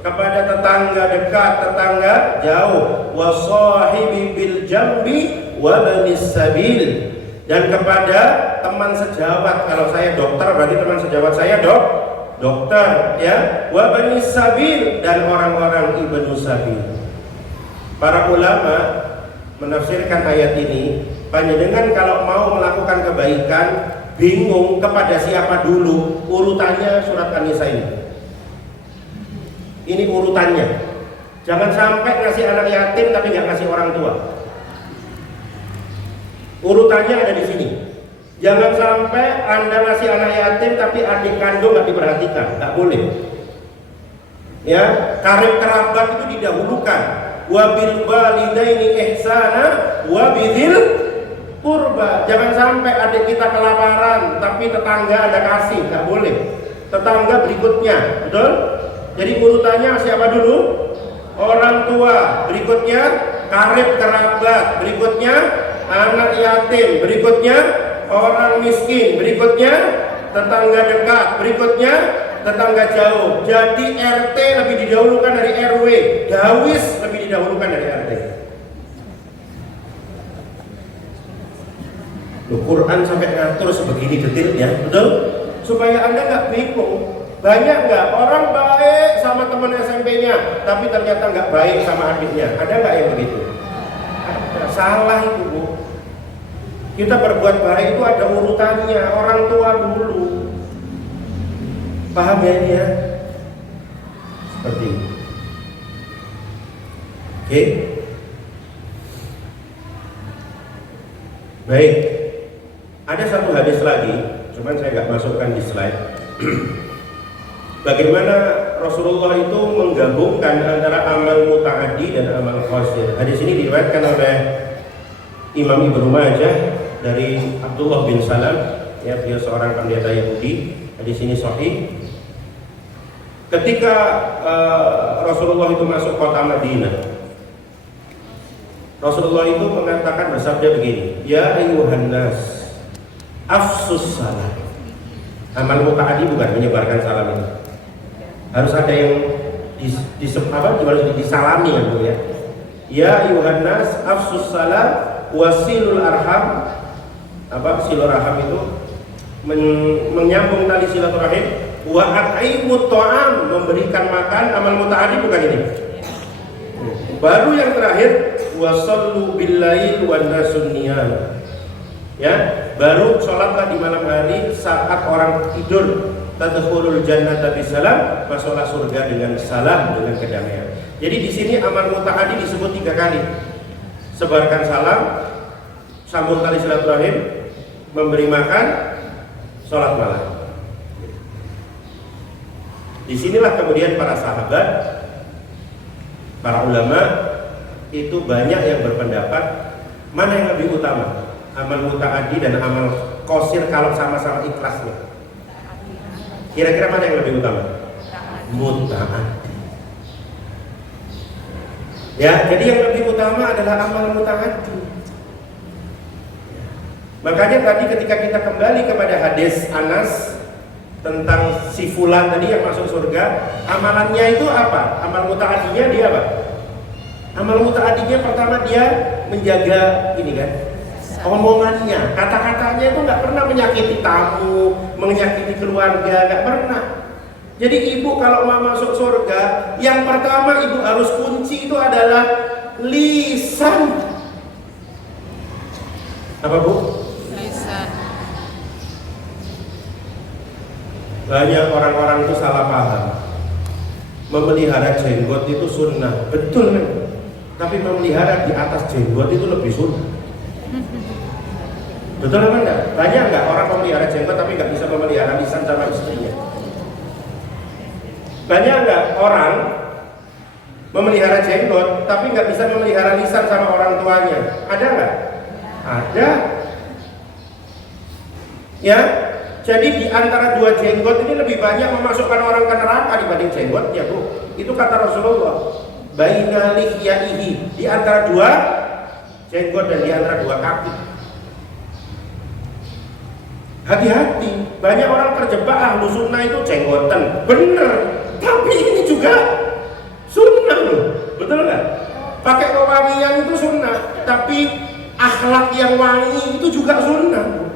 kepada tetangga dekat, tetangga jauh, wasahibi bil jambi wa banis sabil, dan kepada teman sejawat. Kalau saya dokter berarti teman sejawat saya dokter, ya, wa banis sabil, dan orang-orang ibnu sabil. Para ulama menafsirkan ayat ini, panjenengan kalau mau melakukan kebaikan bingung kepada siapa dulu, urutannya surat An-Nisa ini urutannya. Jangan sampai ngasih anak yatim tapi nggak ngasih orang tua. Urutannya ada di sini. Jangan sampai Anda ngasih anak yatim tapi adik kandung nggak diperhatikan, nggak boleh. Ya, karib kerabat itu didahulukan. Wa bil walidaini ihsana wa bidzil qurba. Jangan sampai adik kita kelaparan tapi tetangga Anda kasih, nggak boleh. Tetangga berikutnya, betul? Jadi urutannya siapa dulu? Orang tua, berikutnya karib kerabat, berikutnya anak yatim, berikutnya orang miskin, berikutnya tetangga dekat, berikutnya tetangga jauh. Jadi RT lebih didahulukan dari RW, Dawis lebih didahulukan dari RT. Quran sampai ngatur sebegini detailnya, betul? Supaya Anda nggak bingung. Banyak nggak orang baik sama teman SMP-nya, tapi ternyata nggak baik sama adiknya? Ada nggak yang begitu? Ada. Salah itu, Bu. Kita berbuat baik itu ada urutannya, orang tua dulu. Paham ya ini ya? Seperti ini. Oke. Baik. Ada satu hadis lagi, cuman saya nggak masukkan di slide. Bagaimana Rasulullah itu menggabungkan antara amal mutaaddi dan amal qasir. Hadis ini diriwayatkan oleh Imam Ibnu Majah dari Abdullah bin Salam, ya, beliau seorang pendeta Yahudi. Hadis ini sahih. Ketika Rasulullah itu masuk kota Madinah, Rasulullah itu mengatakan, bersabda begini, ya ayyuhan nas afsus salam. Amal mutaaddi bukan menyebarkan salam itu. Harus ada yang disalami ya, Bu, ya. Ya ayyuhan nas afsus salam wasilul arham. Apa silur raham itu? Menyambung tali silaturahim. Wa at'imut ta'am, memberikan makan. Amal mutaaddi bukan ini. Baru yang terakhir, wa sallu bil lail wan nasun niyam. Ya, baru sholatlah di malam hari saat orang tidur. Tadkhulul jannata bisalam, masuklah surga dengan salam, dengan kedamaian. Jadi di sini amal mutaaddi disebut 3 kali. Sebarkan salam, sambung tali silaturahim, memberi makan, sholat malam. Disinilah kemudian para sahabat, para ulama itu banyak yang berpendapat mana yang lebih utama, amal mutaaddi dan amal qasir kalau sama-sama ikhlasnya. Kira-kira mana yang lebih utama? Mutaaddi. Ya, jadi yang lebih utama adalah amal mutaaddi. Makanya tadi ketika kita kembali kepada hadis Anas tentang si fulan tadi yang masuk surga, amalannya itu apa? Amal mutaaddinya dia apa? Amal mutaaddinya pertama dia menjaga ini kan, omongannya, kata-katanya itu nggak pernah menyakiti tamu, menyakiti keluarga, nggak pernah. Jadi ibu kalau mau masuk surga, yang pertama ibu harus kunci itu adalah lisan. Apa, Bu? Lisan. Banyak orang-orang itu salah paham. Memelihara jenggot itu sunnah, betul kan? Tapi memelihara di atas jenggot itu lebih sunnah. Betul apa enggak? Banyak enggak orang memelihara jenggot tapi nggak bisa memelihara lisan sama istrinya? Banyak enggak orang memelihara jenggot, tapi nggak bisa memelihara lisan sama orang tuanya. Ada nggak? Ada. Ya, jadi di antara dua jenggot ini lebih banyak memasukkan orang ke neraka dibanding jenggotnya, Bu. Itu kata Rasulullah. Baina lihyaihi, di antara dua jenggot dan di antara dua kaki. Hati-hati, banyak orang terjebak ahlu sunnah itu jenggotan. Bener, tapi ini juga sunnah loh, betul nggak? Pakai kewangian itu sunnah, tapi akhlak yang wangi itu juga sunnah.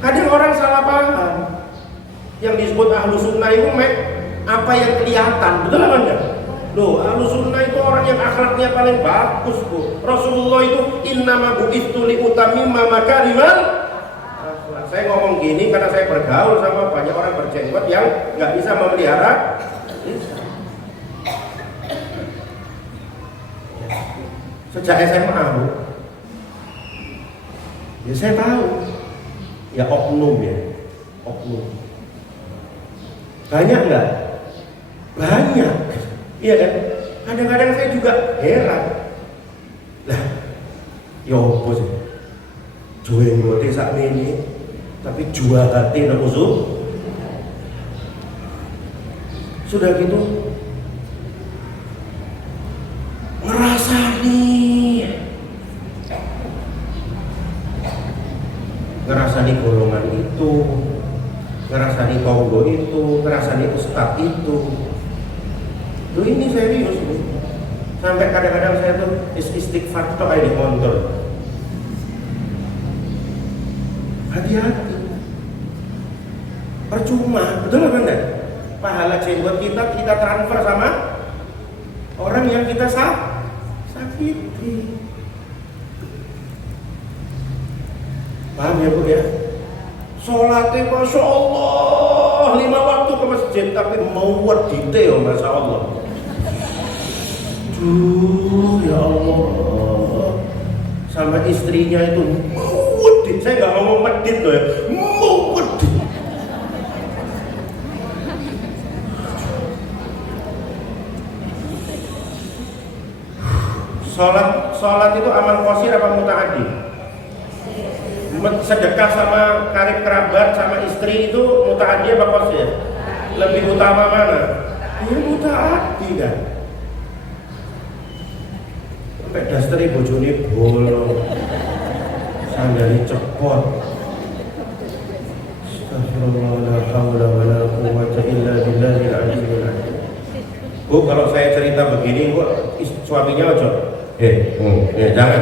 Kadang orang salah paham. Yang disebut ahlu sunnah itu apa yang kelihatan, betul apa enggak? Loh, ahlu sunnah itu orang yang akhlaknya paling bagus, Bu. Rasulullah itu innama bu'istu liutamimma makarimal akhlak. Saya ngomong gini karena saya bergaul sama banyak orang berjenggot yang nggak bisa memelihara lisan. Sejak SMA, Bu, ya saya tahu, ya oknum, banyak nggak? Banyak, iya kan? Kadang-kadang saya juga heran, lah, ya apa sih? Jual roti sak ini, tapi jual hati dan musuh. Sudah gitu, ngerasani golongan itu, ngerasani tonggo itu, ngerasani ustad itu. Tuh ini serius, Bu. Sampai kadang-kadang saya tuh istighfar tuh kayak di kontor. Hati-hati, percuma, betul apa enggak? Pahala jenggot kita transfer sama orang yang kita sakiti. Paham ya, Bu ya? Sholatnya Masya Allah 5 waktu ke masjid, tapi mau detail, Masya Allah. Ya Allah. Sama istrinya itu mau medit. Saya nggak ngomong medit loh ya, mau medit. Sholat itu amal qasir apa muta'addi? Sedekah sama karib kerabat sama istri itu muta'addi apa qasir? Lebih utama mana? Ya muta'addi kan. Sampai dasteri bojone bolong, sandali cepot. Astagfirullah, la haula wala quwwata illa billahil aliyyil azim. Bu, kalau saya cerita begini, Bu, suaminya aja. Jangan.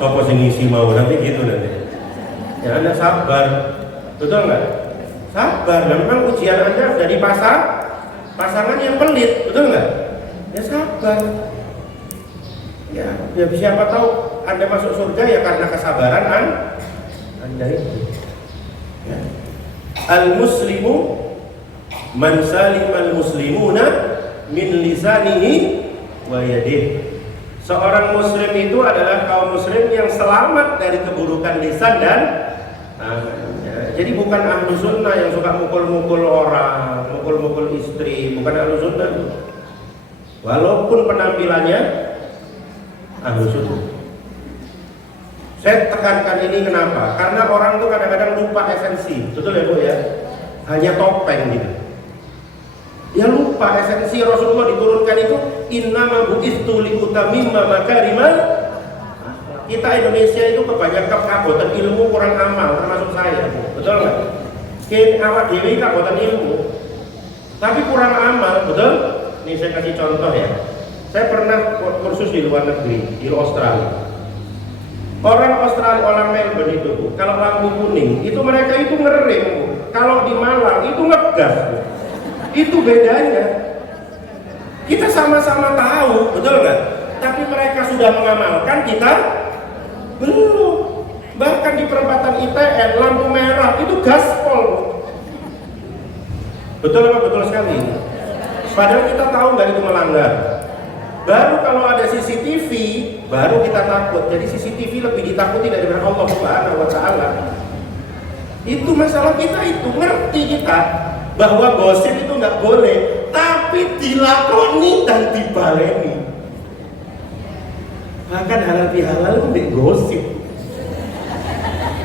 Sopo sing ngisi mau nanti gitu nanti. Ya Anda sabar, betul nggak? Sabar. Memang ujian Anda dari pasangan yang pelit, betul nggak? Ya sabar. Ya siapa tahu Anda masuk surga ya karena kesabaran Anda itu. Ya. Al-muslimu man salimal muslimuna min lisanihi wa yadihi. Seorang muslim itu adalah kaum muslim yang selamat dari keburukan lisan dan tangannya. Jadi bukan ahlu sunnah yang suka mukul-mukul orang, mukul-mukul istri, bukan ahlu sunnah. Walaupun penampilannya ahlu sunnah. Saya tekankan ini kenapa? Karena orang tuh kadang-kadang lupa esensi, betul ya Bu ya? Hanya topeng gitu. Dia lupa esensi Rasulullah diturunkan itu innama bu'istu liutamimma makarimal. Kita Indonesia itu kebanyakan kabotan ilmu kurang amal, termasuk saya, betul nggak? Kini awak dewi kabotan ilmu, tapi kurang amal, betul? Ini saya kasih contoh ya. Saya pernah kursus di luar negeri, di Australia. Orang Australia, orang Melbourne itu, Bu, kalau lampu kuning, itu mereka itu ngerem, Bu. Kalau di Malang itu ngegas, Bu. Itu bedanya. Kita sama-sama tahu, betul nggak? Tapi mereka sudah mengamalkan, kita belum. Bahkan di perempatan ITN lampu merah itu gaspol. Betul apa betul sekali? Padahal kita tahu nggak itu melanggar. Baru kalau ada CCTV, baru kita takut. Jadi CCTV lebih ditakuti daripada Allah Subhanahu wa Ta'ala. Itu masalah kita itu, ngerti kita bahwa gosip itu nggak boleh, tapi tapi dilakoni dan dibaleni. Bahkan halal bihalal itu mbek gosip.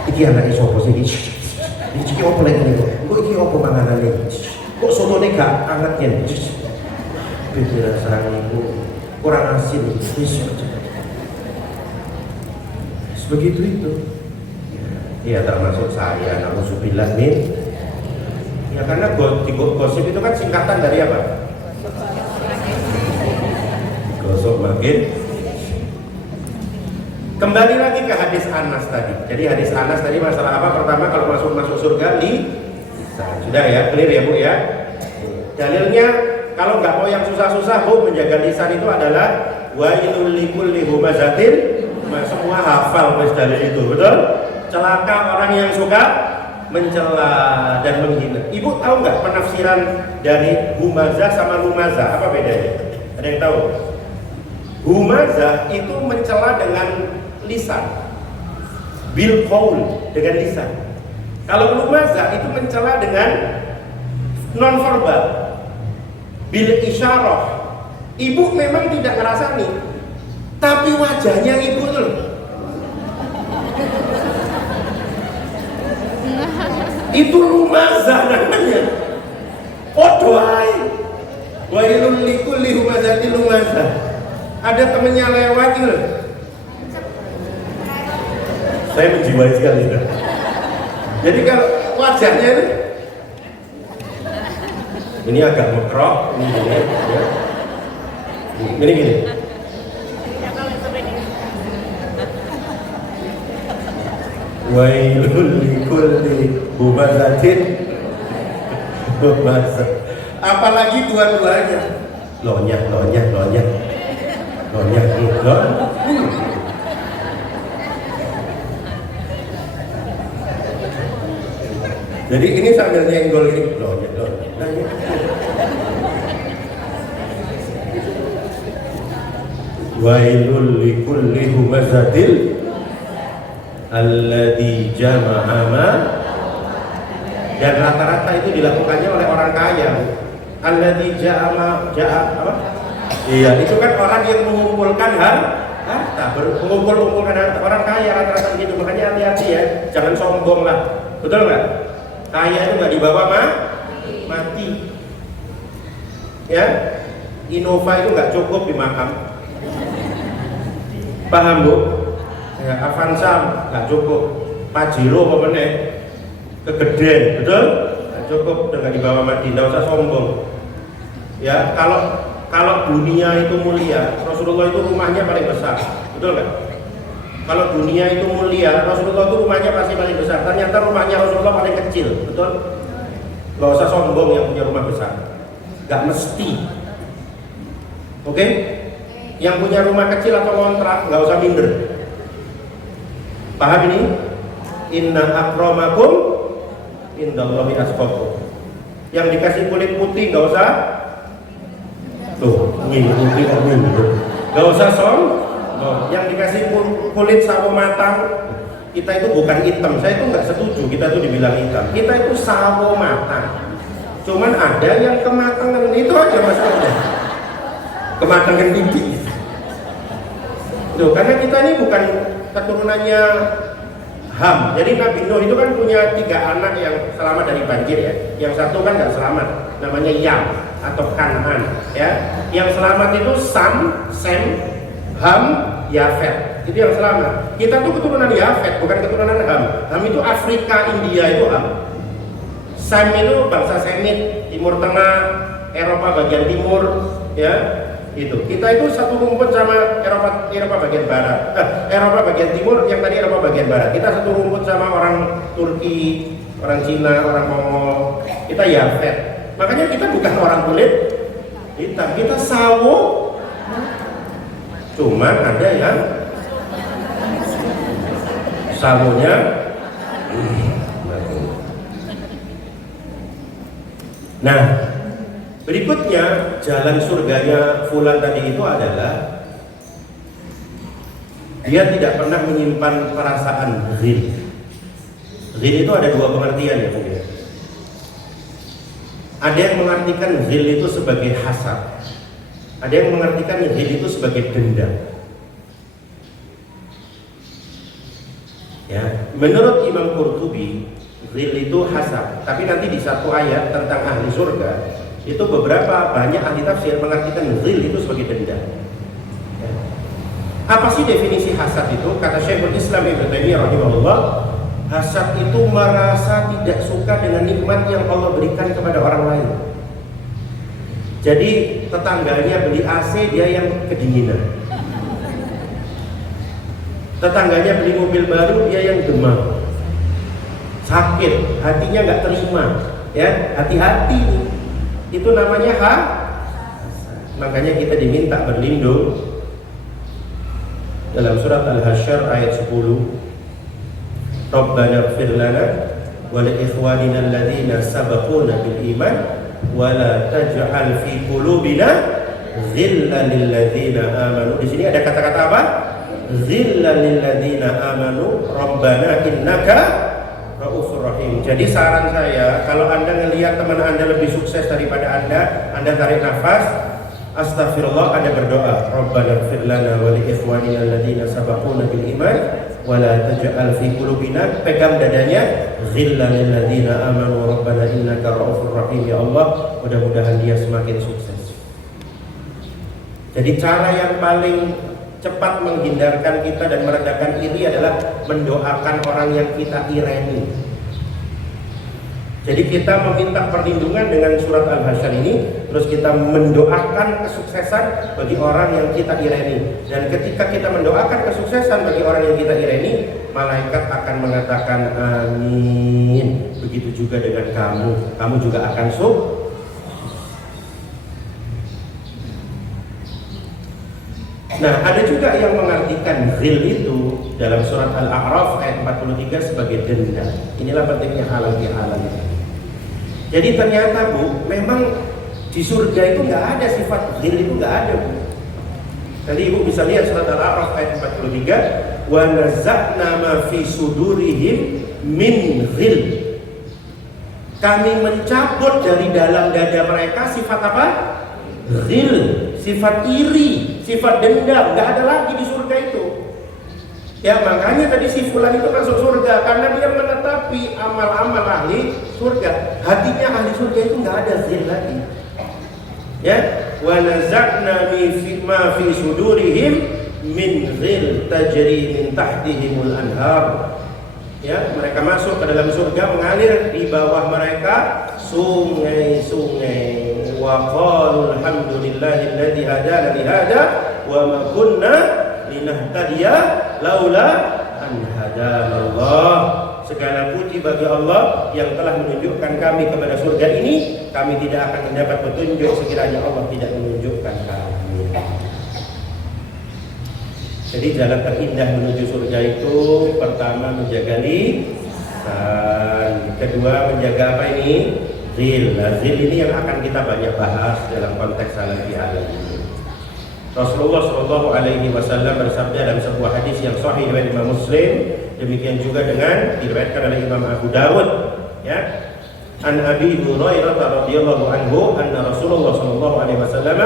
Iki anake sapa sih iki? Iki opo lagi nih? Kok iki opo manganane? Kok sotone gak anget yen? Pikiran sarang iku kurang asin. Begitu itu. Ya termasuk saya, nauzubillah min. Ya karena gosip itu kan singkatan dari apa? Gosok makin. Kembali lagi ke hadis Anas tadi. Jadi hadis Anas tadi masalah apa? Pertama kalau masuk surga lisan. Sudah ya, clear ya Bu ya. Dalilnya kalau nggak mau yang susah-susah Bu, menjaga lisan itu adalah wailul likulli humazatin. Semua hafal wis dalil itu, betul? Celaka orang yang suka mencela dan menghina. Ibu tahu nggak penafsiran dari humazah sama lumazah? Apa bedanya? Ada yang tahu? Humazah itu mencela dengan lisan, bil qaul, dengan lisan. Kalau lumazah itu mencela dengan nonverbal, bil isyarah. Ibu memang tidak ngerasani, tapi wajahnya ibu tuh itu lumazah namanya. Odoai wailul likulli humazatin lumazah. Ada temennya lewat gitu. Saya menjiwai sekali kan? Jadi kalau wajahnya ini agak mekrok, ini gini, ya. Gini. Wailul likulli humazatin lumazah. Apalagi dua-duanya lonyak. Jadi ini sambil nyenggol ini lonyak. Wailul likulli humazatil alladzi jama'a mal. Dan rata-rata itu dilakukannya oleh orang kaya. Alladzi ja'a apa? Iya, itu kan orang yang mengumpulkan harta, mengumpulkan harta. Orang kaya rata-rata begitu, makanya hati-hati ya, jangan sombong lah, betul nggak? Kaya itu nggak dibawa mati, ya. Innova itu nggak cukup di makam, paham Bu? Ya, Avanza nggak cukup, Pajero apa meneh, kegedean, betul? Nggak cukup, udah nggak dibawa mati, nggak usah sombong. Ya, kalau dunia itu mulia, Rasulullah itu rumahnya paling besar, betul nggak? Kalau dunia itu mulia, Rasulullah itu rumahnya pasti paling besar. Ternyata rumahnya Rasulullah paling kecil, betul? Nggak usah sombong yang punya rumah besar, nggak mesti. Oke? Yang punya rumah kecil atau kontrak nggak usah minder. Paham ini? Inna akramakum indallahi atqakum. Yang dikasih kulit putih nggak usah. Tuh, putih kok minder. Nggak usah sombong. Yang dikasih kulit sawo matang, kita itu bukan hitam. Saya itu nggak setuju kita itu dibilang hitam. Kita itu sawo matang. Cuman ada yang kematangan, itu aja masalahnya. Kematangan tinggi. Tuh, karena kita ini bukan keturunannya Ham. Jadi Nabi Nuh itu kan punya 3 anak yang selamat dari banjir ya. Yang satu kan nggak selamat, namanya Yam atau Kan'an ya. Yang selamat itu Sam, Sem, Ham, Yafet. Itu yang selamat. Kita tuh keturunan Yafet, bukan keturunan Ham. Ham itu Afrika, India itu Ham. Sem itu bangsa Semit, Timur Tengah, Eropa bagian timur ya. Itu kita itu satu rumput sama Eropa bagian barat, Eropa bagian timur, yang tadi Eropa bagian barat. Kita satu rumput sama orang Turki, orang Cina, orang Mongol. Kita Yafet. Makanya kita bukan orang kulit hitam, kita sawo. Cuman ada yang sawonya nah. Berikutnya, jalan surganya Fulan tadi itu adalah dia tidak pernah menyimpan perasaan ghil. Ghil itu ada 2 pengertian ya Bu. Ada yang mengartikan ghil itu sebagai hasad, ada yang mengartikan ghil itu sebagai dendam. Ya, menurut Imam Qurtubi, ghil itu hasad. Tapi nanti di satu ayat tentang ahli surga, itu beberapa banyak ahli tafsir mengartikan ghil itu sebagai dendam. Ya. Apa sih definisi hasad itu? Kata Syekhul Islam Ibnu Taimiyah rahimahullah, hasad itu merasa tidak suka dengan nikmat yang Allah berikan kepada orang lain. Jadi tetangganya beli AC, dia yang kedinginan. Tetangganya beli mobil baru, dia yang demam, sakit, hatinya nggak terima. Ya, hati-hati. Itu namanya Makanya kita diminta berlindung dalam surat Al-Hasyr ayat 10. Rabbana ighfir lana wa li ikhwanina alladhina sabaquna bil iman wa la taj'al fi qulubina ghillan lil ladzina amanu. Di sini ada kata-kata apa? Ghillan lil ladzina amanu rabbana innaka raufur rahim. Jadi saran saya, kalau Anda ngelihat teman Anda lebih sukses daripada Anda tarik nafas, astagfirullah, Anda berdoa, Rabbana ighfir lana wa li ikhwanina alladhina sabaquna bil iman wa la taj'al fi qulubina, pegang dadanya, ghillan lil ladzina amanu rabbana innaka raufur rahim. Ya Allah, mudah-mudahan dia semakin sukses. Jadi cara yang paling cepat menghindarkan kita dan meredakan iri adalah mendoakan orang yang kita ireni. Jadi kita meminta perlindungan dengan surat Al-Hasyr ini, terus kita mendoakan kesuksesan bagi orang yang kita ireni. Dan ketika kita mendoakan kesuksesan bagi orang yang kita ireni, malaikat akan mengatakan amin. Begitu juga dengan kamu juga akan sukses. Nah, ada juga yang mengartikan ghil itu dalam surat Al-A'raf ayat 43 sebagai dendam. Inilah pentingnya halal bihalal. Jadi ternyata Bu, memang di surga itu nggak ada sifat ghil, itu nggak ada Bu. Tadi Ibu bisa lihat surat Al-A'raf ayat 43, wa naza'na ma fi sudurihim min ghil. Kami mencabut dari dalam dada mereka sifat apa? Ghil, sifat iri, sifat dendam, nggak ada lagi di surga itu. Ya makanya tadi si fulan itu masuk surga karena dia menetapi amal-amal ahli surga. Hatinya ahli surga itu nggak ada ghil lagi. Ya, wa naza'na ma fi sudurihim min ghil tajri min tahtihimul anhar. Ya, mereka masuk ke dalam surga, mengalir di bawah mereka sungai-sungai. Wa qalu alhamdulillahilladzi hadana li hada wa ma kunna linahtadiya laula an hadanallah. Segala puji bagi Allah yang telah menunjukkan kami kepada surga ini. Kami tidak akan mendapat petunjuk sekiranya Allah tidak menunjukkan kami. Jadi jalan terindah menuju surga itu pertama menjaga lisan, kedua menjaga apa ini? Ghil. Ghil ini yang akan kita banyak bahas dalam konteks halal bihalal ini. Rasulullah Shallallahu Alaihi Wasallam bersabda dalam sebuah hadis yang sahih riwayat Imam Muslim, demikian juga dengan diriwayatkan oleh Imam Abu Dawud. Ya, an Abi Hurairah radhiyallahu anhu, anna Rasulullah Shallallahu Alaihi Wasallam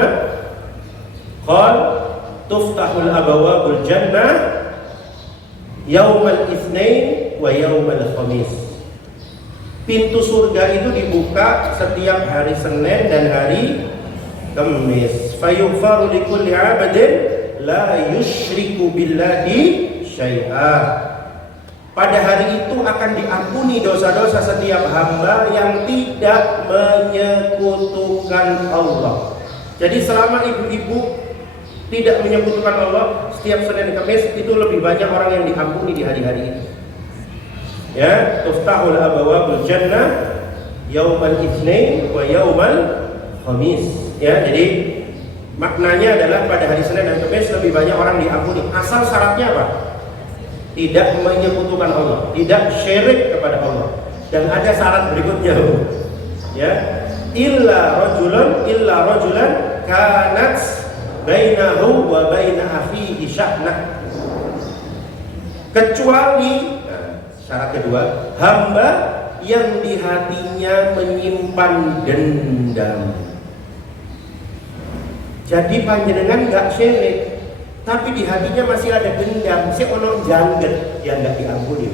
qala tuftahul abwabul jannah yaumal itsnain wa yaumal khamis. Pintu surga itu dibuka setiap hari Senin dan hari Kamis. Fayughfaru likulli 'abdin la yusyriku billahi syai'a. Pada hari itu akan diampuni dosa-dosa setiap hamba yang tidak menyekutukan Allah. Jadi selama ibu-ibu tidak menyekutukan Allah, setiap Senin dan Kamis itu lebih banyak orang yang diampuni di hari-hari ini. Ya, tuftahul abwabul jannah yaumal itsnain wa yaumal khamis. Ya, jadi maknanya adalah pada hari Senin dan Kamis lebih banyak orang diampuni. Asal syaratnya apa? Tidak menyekutukan Allah, tidak syirik kepada Allah. Dan ada syarat berikutnya. Ya, illa rajulan kanat bainahu wa baina akhihi sya'nah. Kecuali syarat kedua, hamba yang di hatinya menyimpan dendam. Jadi panjenengan nggak syirik, tapi di hatinya masih ada dendam. Si ono jangget yang nggak diampuni.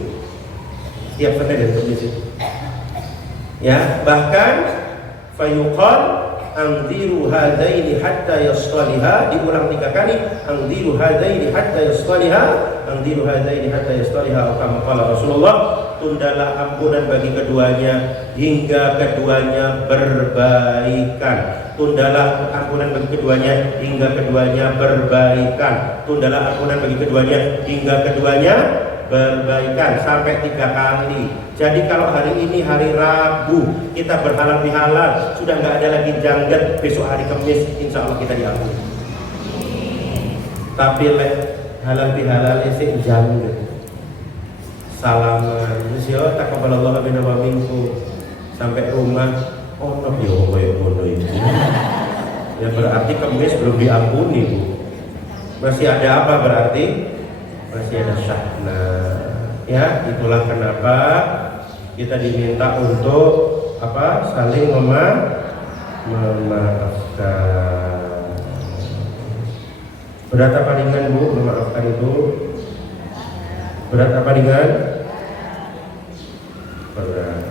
Setiap Senin dan Kamis itu. Ya, bahkan fayuqal angdiru hadaini hatta yastaliha, diulang 3 kali, angdiru hadaini hatta yastaliha, angdiru hadaini hatta yastaliha, kama qala Rasulullah, tundalah ampunan bagi keduanya hingga keduanya berbaikan. Tundalah ampunan bagi keduanya hingga keduanya berbaikan. Tundalah ampunan bagi keduanya hingga keduanya berbaikan, sampai 3 kali. Jadi kalau hari ini hari Rabu kita berhalal bihalal, sudah nggak ada lagi jangget, besok hari Kamis insya Allah kita diampuni. Tapi halal bihalal isi jangget, salaman, insya taqabbalallahu minna wa minkum, sampai rumah ono yo koyo ngono itu. Ya berarti Kamis belum diampuni, Bu. Masih ada apa berarti? Masih ada syahna. Ya, itulah kenapa kita diminta untuk apa? Saling memaafkan. Berat apa ringan, Bu? Memaafkan itu berat apa ringan? Berat.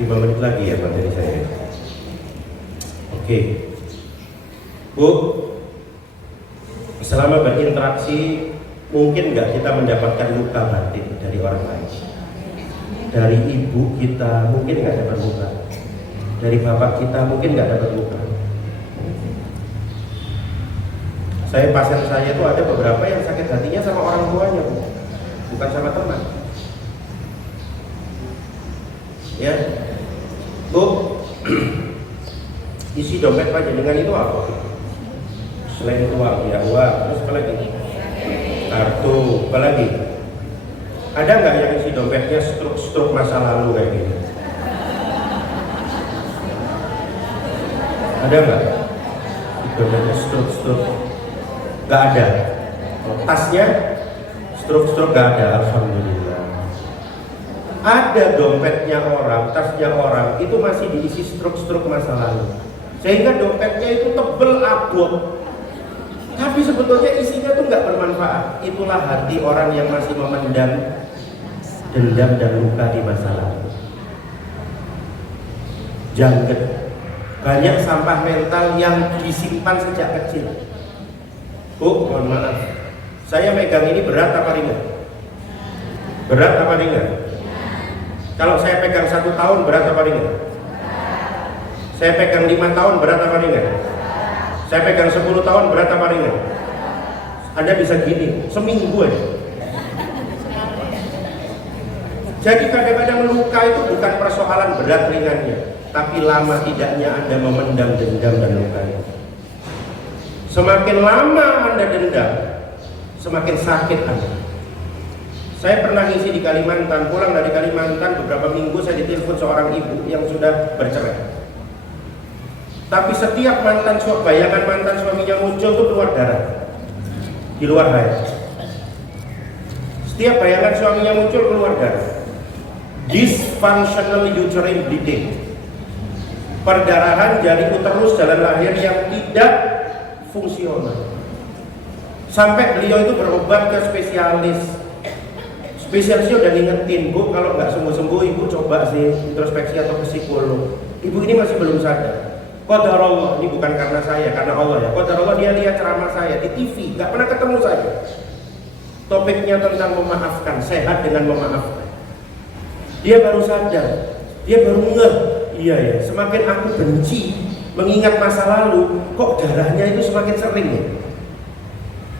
5 menit lagi ya materi saya. Oke. Bu, selama berinteraksi mungkin nggak kita mendapatkan luka batin dari orang lain. Dari ibu kita mungkin nggak dapat luka. Dari bapak kita mungkin nggak dapat luka. Pasien saya tuh ada beberapa yang sakit hatinya sama orang tuanya, Bu. Bukan sama teman. Ya, Bu, isi dompet panjenengan itu apa? Selain uang, ya uang, terus apa lagi? Kartu, apa lagi? Ada nggak yang isi dompetnya struk masa lalu kayak gini? Ada nggak? Dompetnya struk? Nggak ada. Tasnya struk nggak ada, alhamdulillah. Ada dompetnya orang, tasnya orang, itu masih diisi struk masa lalu, sehingga dompetnya itu tebel abot, tapi sebetulnya isinya tuh nggak bermanfaat. Itulah hati orang yang masih memendam dendam dan luka di masa lalu. Jangget, banyak sampah mental yang disimpan sejak kecil. Bu, mohon maaf, saya megang ini berat apa ringan? Berat apa ringan? Kalau saya pegang 1 tahun berat apa ringan? Saya pegang 5 tahun berat apa ringan? Saya pegang 10 tahun berat apa ringan? Anda bisa gini, seminggu aja. Jadi kadang-kadang luka itu bukan persoalan berat ringannya, tapi lama tidaknya Anda memendam dendam dan luka itu. Semakin lama Anda dendam, semakin sakit Anda. Saya pernah ngisi di Kalimantan, pulang dari Kalimantan beberapa minggu saya ditelepon seorang ibu yang sudah bercerai. Tapi setiap bayangan mantan suaminya muncul tuh keluar darah di luar hayat. Setiap bayangan suaminya muncul keluar darah. Dysfunctional uterine bleeding, perdarahan jari uterus jalan lahir yang tidak fungsional. Sampai beliau itu berobat ke spesialisnya udah ngingetin, Bu, kalau nggak sembuh-sembuh ibu coba sih introspeksi atau ke psikolog. Ibu ini masih belum sadar. Qadarullah, ini bukan karena saya, karena Allah ya. Qadarullah, dia lihat ceramah saya di TV, nggak pernah ketemu saya. Topiknya tentang memaafkan, sehat dengan memaafkan. Dia baru sadar, dia baru ngeh, iya ya, semakin aku benci mengingat masa lalu, kok darahnya itu semakin sering ya.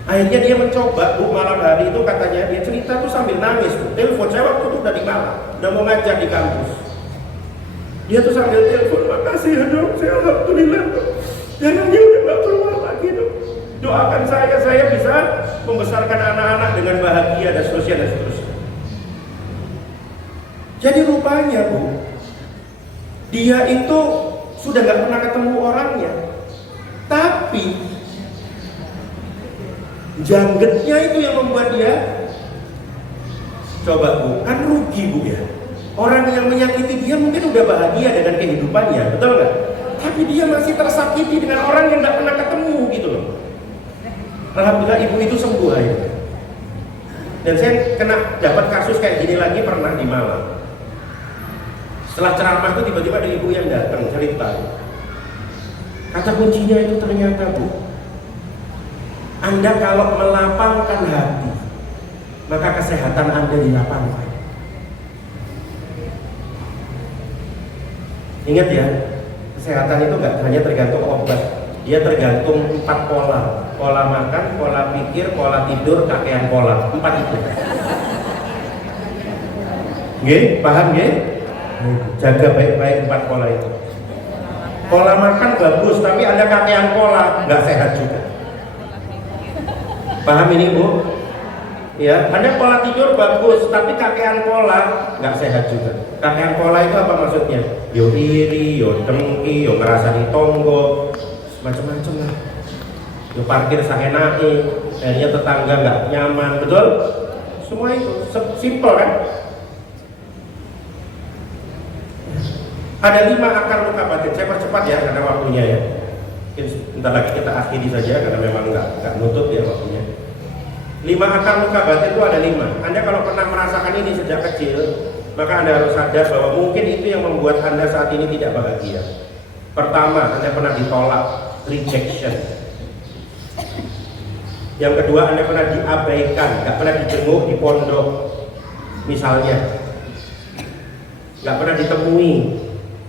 Akhirnya dia mencoba, Bu, malam hari itu katanya dia cerita tuh sambil nangis, Bu. Telepon saya waktu itu udah di Malang, udah mau ngajar di kampus. Dia tuh sambil telepon, makasih ya Dok, saya alhamdulillah Dok. Darahnya udah gak keluar lagi Dok. Doakan saya bisa membesarkan anak-anak dengan bahagia dan seterusnya. Jadi rupanya, Bu, dia itu sudah gak pernah ketemu orangnya, tapi janggetnya itu yang membuat dia Coba Bu, kan rugi Bu ya. Orang yang menyakiti dia mungkin udah bahagia dengan kehidupannya, betul nggak? Tapi dia masih tersakiti dengan orang yang nggak pernah ketemu gitu loh. Alhamdulillah ibu itu sembuh akhirnya. Dan saya dapat kasus kayak gini lagi pernah di Malang. Setelah ceramah itu tiba-tiba ada ibu yang datang cerita. Kata kuncinya itu ternyata Bu, Anda kalau melapangkan hati, maka kesehatan Anda dilapangkan. Ingat ya, kesehatan itu nggak hanya tergantung obat, dia tergantung 4 pola. Pola makan, pola pikir, pola tidur, kakean pola. 4 itu. Nggih, paham nggih? Jaga baik-baik 4 pola itu. Pola makan bagus, tapi ada kakean pola, nggak sehat juga. Paham ini Bu? Ya, ada pola tidur bagus, tapi kakean pola nggak sehat juga. Kakean pola itu apa maksudnya? Yo iri, yo dengki, yo ngerasa ditonggo, macam-macam lah. Yo parkir saenake, akhirnya tetangga nggak nyaman, betul? Semua itu simple kan? Ada 5 akar luka batin. Saya percepat ya karena waktunya ya. Mungkin bentar lagi kita akhiri saja karena memang nggak nutut ya waktunya. 5 akar luka batin itu ada 5. Anda kalau pernah merasakan ini sejak kecil, maka Anda harus sadar bahwa mungkin itu yang membuat Anda saat ini tidak bahagia. Pertama, Anda pernah ditolak, rejection. Yang kedua, Anda pernah diabaikan, nggak pernah dijenguk di pondok, misalnya, nggak pernah ditemui,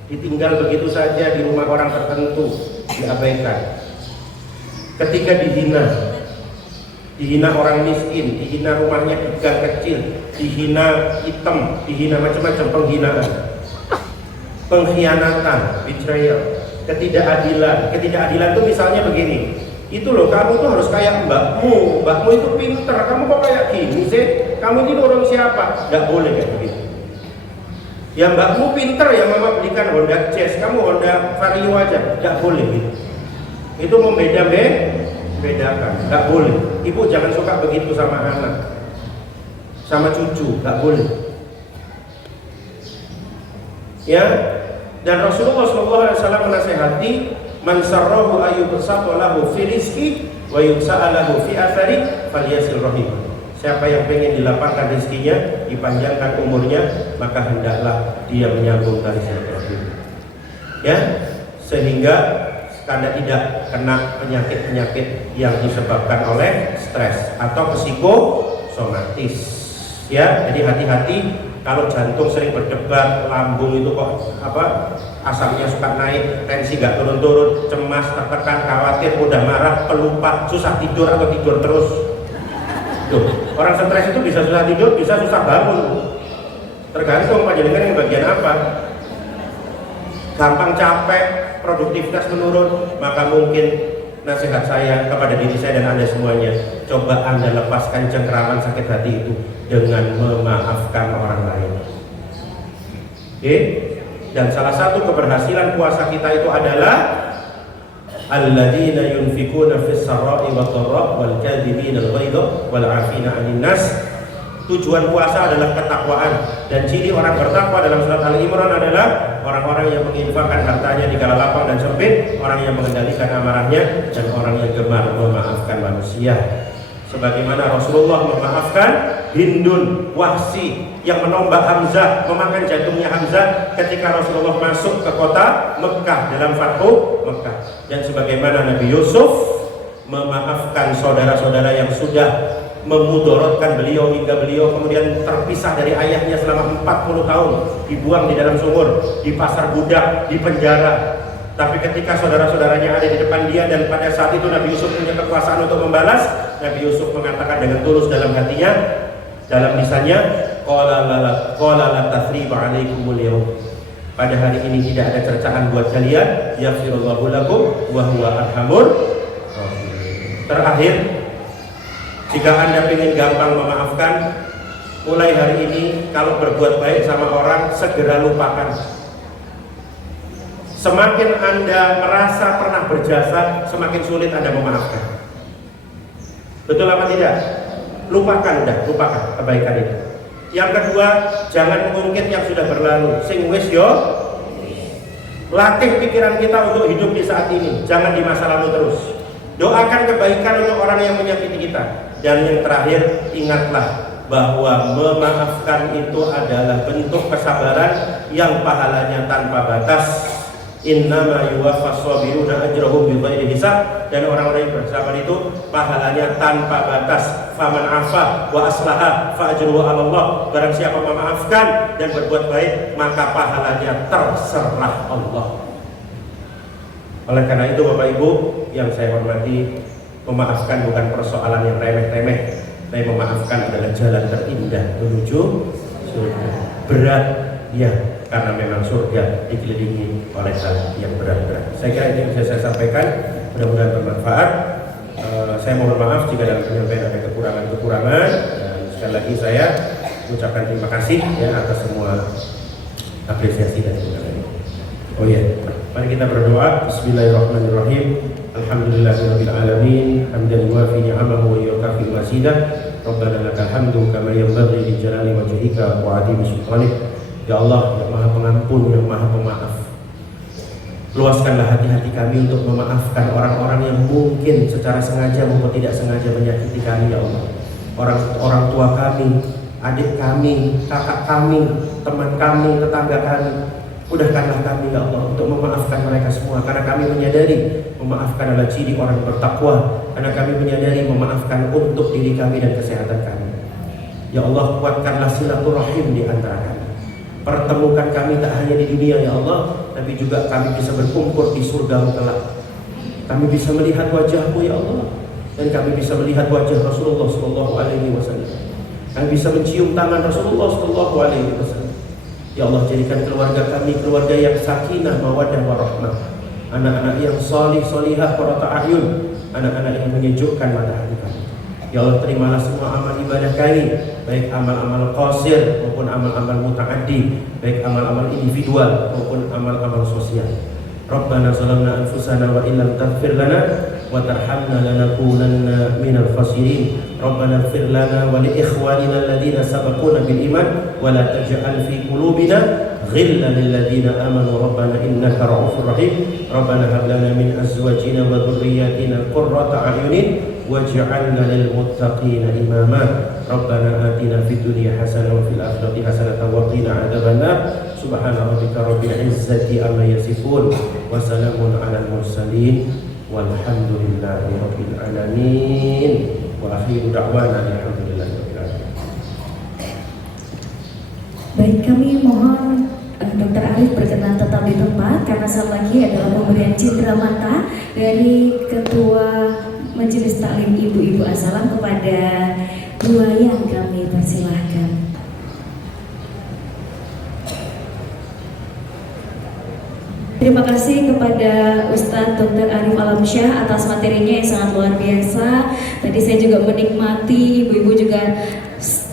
ditinggal begitu saja di rumah orang tertentu, diabaikan. Ketiga, dihina orang miskin, dihina rumahnya di gang kecil, dihina hitam, dihina macam-macam penghinaan, pengkhianatan, betrayal, ketidakadilan. Ketidakadilan itu misalnya begini, itu loh kamu tuh harus kayak mbakmu itu pinter, kamu kok kayak gini sih, kamu ini orang siapa? Nggak boleh kayak begitu. Ya mbakmu pinter ya mama belikan Honda Jazz, kamu Honda Vario aja, nggak boleh gitu. Itu membedakan, nggak boleh. Ibu jangan suka begitu sama anak, sama cucu, nggak boleh. Ya, dan Rasulullah SAW menasehati, man sarrahu ayyubsata lahu fi rizqi wa yubsa'a lahu fi athari falyasil rahim. Siapa yang pengen dilapangkan rezekinya, dipanjangkan umurnya, maka hendaklah dia menyambung tali silaturahim. Ya, sehingga Anda tidak kena penyakit-penyakit yang disebabkan oleh stres atau psikosomatis. Ya, jadi hati-hati kalau jantung sering berdebar, lambung itu kok asamnya suka naik, tensi gak turun-turun, cemas, tertekan, khawatir, mudah marah, pelupa, susah tidur atau tidur terus. Tuh, orang stres itu bisa susah tidur, bisa susah bangun. Tergantung panjenengan yang bagian apa. Gampang capek, produktivitas menurun, maka mungkin nasihat saya kepada diri saya dan Anda semuanya, coba Anda lepaskan cengkraman sakit hati itu dengan memaafkan orang lain. Oke? Dan salah satu keberhasilan puasa kita itu adalah alladzina yunfikuna fis sarra'i wad dharra wal kadhibina al-ghaidha wal 'afina 'anil nas. Tujuan puasa adalah ketakwaan, dan ciri orang bertakwa dalam surat Al-Imran adalah orang-orang yang menginfakkan hartanya di kala lapang dan sempit, orang yang mengendalikan amarahnya, dan orang yang gemar memaafkan manusia. Sebagaimana Rasulullah memaafkan Hindun Wahsi yang menombak Hamzah, memakan jantungnya Hamzah ketika Rasulullah masuk ke kota Mekah dalam Fathu Mekah. Dan sebagaimana Nabi Yusuf memaafkan saudara-saudara yang sudah memudorotkan beliau hingga beliau kemudian terpisah dari ayahnya selama 40 tahun, dibuang di dalam sumur, di pasar budak, di penjara. Tapi ketika saudara-saudaranya ada di depan dia dan pada saat itu Nabi Yusuf punya kekuasaan untuk membalas, Nabi Yusuf mengatakan dengan tulus dalam hatinya, dalam lisannya, qala la tathriba 'alaikumul yawm. Pada hari ini tidak ada cercaan buat kalian, yaghfirullahu lakum wa huwa arhamur rahimin. Terakhir, jika Anda ingin gampang memaafkan, mulai hari ini kalau berbuat baik sama orang, segera lupakan. Semakin Anda merasa pernah berjasa, semakin sulit Anda memaafkan. Betul apa tidak? Lupakan kebaikan itu. Yang kedua, jangan mengungkit yang sudah berlalu. Sing wis yo. Latih pikiran kita untuk hidup di saat ini, jangan di masa lalu terus. Doakan kebaikan untuk orang yang menyakiti kita. Dan yang terakhir, ingatlah bahwa memaafkan itu adalah bentuk kesabaran yang pahalanya tanpa batas. Innama yuwaffas sabiruna ajrahum bighairi hisab, dan orang-orang yang bersabar itu pahalanya tanpa batas. Faman afa wa aslaha fa ajruhu 'ala Allah. Barang siapa memaafkan dan berbuat baik, maka pahalanya terserah Allah. Oleh karena itu Bapak Ibu yang saya hormati, memaafkan bukan persoalan yang remeh-remeh. Tapi memaafkan adalah jalan terindah menuju surga. Berat ya, karena memang surga dikelilingi oleh hal yang berat-berat. Saya kira ini yang bisa saya sampaikan, mudah-mudahan bermanfaat. Saya mohon maaf jika dalam penyampaian ada kekurangan-kekurangan, dan sekali lagi saya ucapkan terima kasih ya atas semua apresiasi dan dukungan. Oh ya, mari kita berdoa. Bismillahirrahmanirrahim. Alhamdulillahirabbil alamin, hamdan yuwafi ni'amahu wa yukafi mazidah. Rabbana lakal hamdu kama yanbaghi li jalali wajhika wa 'azimi sultanik. Ya Allah, yang Maha Pengampun, yang Maha Pemaaf, luaskanlah hati-hati kami untuk memaafkan orang-orang yang mungkin secara sengaja maupun tidak sengaja menyakiti kami, ya Allah. Orang tua kami, adik kami, kakak kami, teman kami, tetangga kami. Mudahkanlah kami, ya Allah, untuk memaafkan mereka semua, karena kami menyadari memaafkan adalah ciri orang bertakwa, karena kami menyadari memaafkan untuk diri kami dan kesehatan kami. Ya Allah, kuatkanlah silaturahim di antara kami. Pertemukan kami tak hanya di dunia, ya Allah, tapi juga kami bisa berkumpul di surga kelak. Kami bisa melihat wajah-Mu, ya Allah, dan kami bisa melihat wajah Rasulullah SAW. Kami bisa mencium tangan Rasulullah SAW. Ya Allah, jadikan keluarga kami keluarga yang sakinah, mawaddah, warahmah. Anak-anak yang salih, salihah, qurratu a'yun, anak-anak yang menyejukkan mata hati kami. Ya Allah, terimalah semua amal ibadah kami, baik amal-amal qasir maupun amal-amal muta'addi, baik amal-amal individual maupun amal-amal sosial. Rabbana zalamna anfusana wa illam taghfir lana wa tarhamna lanakunanna minal khasirin. Rabbana ighfir lana wa li ikhwanina alladhina sabaquna bil iman wa la taj'al fi qulubina ghillan lil ladzina amanu rabbana innaka ra'ufur rahim. Rabbana hab lana min azwajina wa dhurriyyatina qurrata a'yunin waj'alna lil muttaqina imama. Rabbana atina fid dunya hasanah wa fil akhirati hasanah wa qina adzabannar. Subhana rabbika rabbil izzati amma yasifun wa salamun alal mursalin walhamdulillahi rabbil alamin. Wa akhiru da'wana alhamdulillahi rabbil alamin. Baik, kami mohon Dr. Arif berkenan tetap di tempat, karena saat lagi adalah pemberian cindera mata dari Ketua Majelis Taklim Ibu-Ibu Asalam kepada dua yang kami persilahkan. Terima kasih kepada Ustadz Dr. Arif Alamsyah atas materinya yang sangat luar biasa. Tadi saya juga menikmati, ibu-ibu juga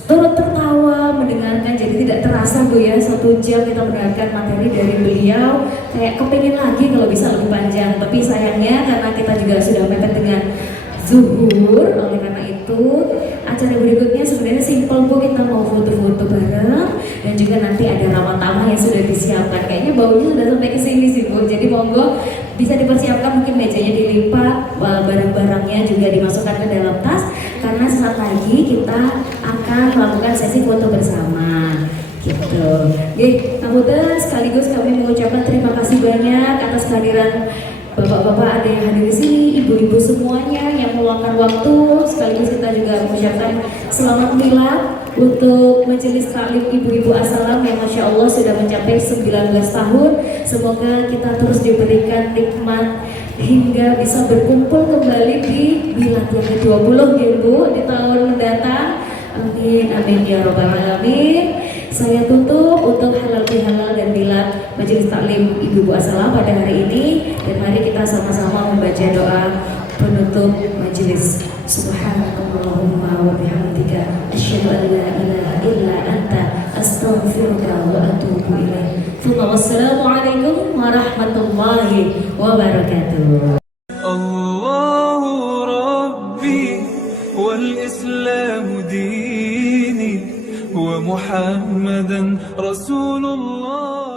turut tertawa mendengarkan, jadi tidak terasa Bu ya, 1 jam kita mendengarkan materi dari beliau. Kayak kepingin lagi kalau bisa lebih panjang, tapi sayangnya karena kita juga sudah mepet dengan zuhur, oleh karena itu acara berikutnya sebenarnya simpel Bu, kita mau foto-foto bareng dan juga nanti ada ramah tamah yang sudah disiapkan. Kayaknya baunya sudah sampai ke sini sih Bu, jadi monggo bisa dipersiapkan, mungkin mejanya dilipat, barang-barangnya juga dimasukkan ke dalam tas, karena sesaat lagi kita akan melakukan sesi foto bersama gitu. Oke, namun sekaligus kami mengucapkan terima kasih banyak atas kehadiran bapak-bapak ada yang hadir di sini, ibu-ibu semuanya yang meluangkan waktu. Sekaligus kita juga mengucapkan selamat milad untuk Majelis Taklim Ibu-Ibu Asalam yang Masya Allah sudah mencapai 19 tahun. Semoga kita terus diberikan nikmat hingga bisa berkumpul kembali di milad yang ke-20 ya Bu, di tahun mendatang. Amin, amin ya robbal alamin. Saya tutup untuk halal bihalal dan milad Majelis Taklim Ibu-Ibu Asalam pada hari ini, dan mari kita sama-sama membaca doa penutup majelis. Subhanallahumma wa bihamdika asyhadu an la ilaha illa anta astaghfiruka wa atubu ilaik. Wassalamualaikum warahmatullahi wabarakatuh. Allahu Rabbi wal Islam dini wa ومحمدا رسول الله.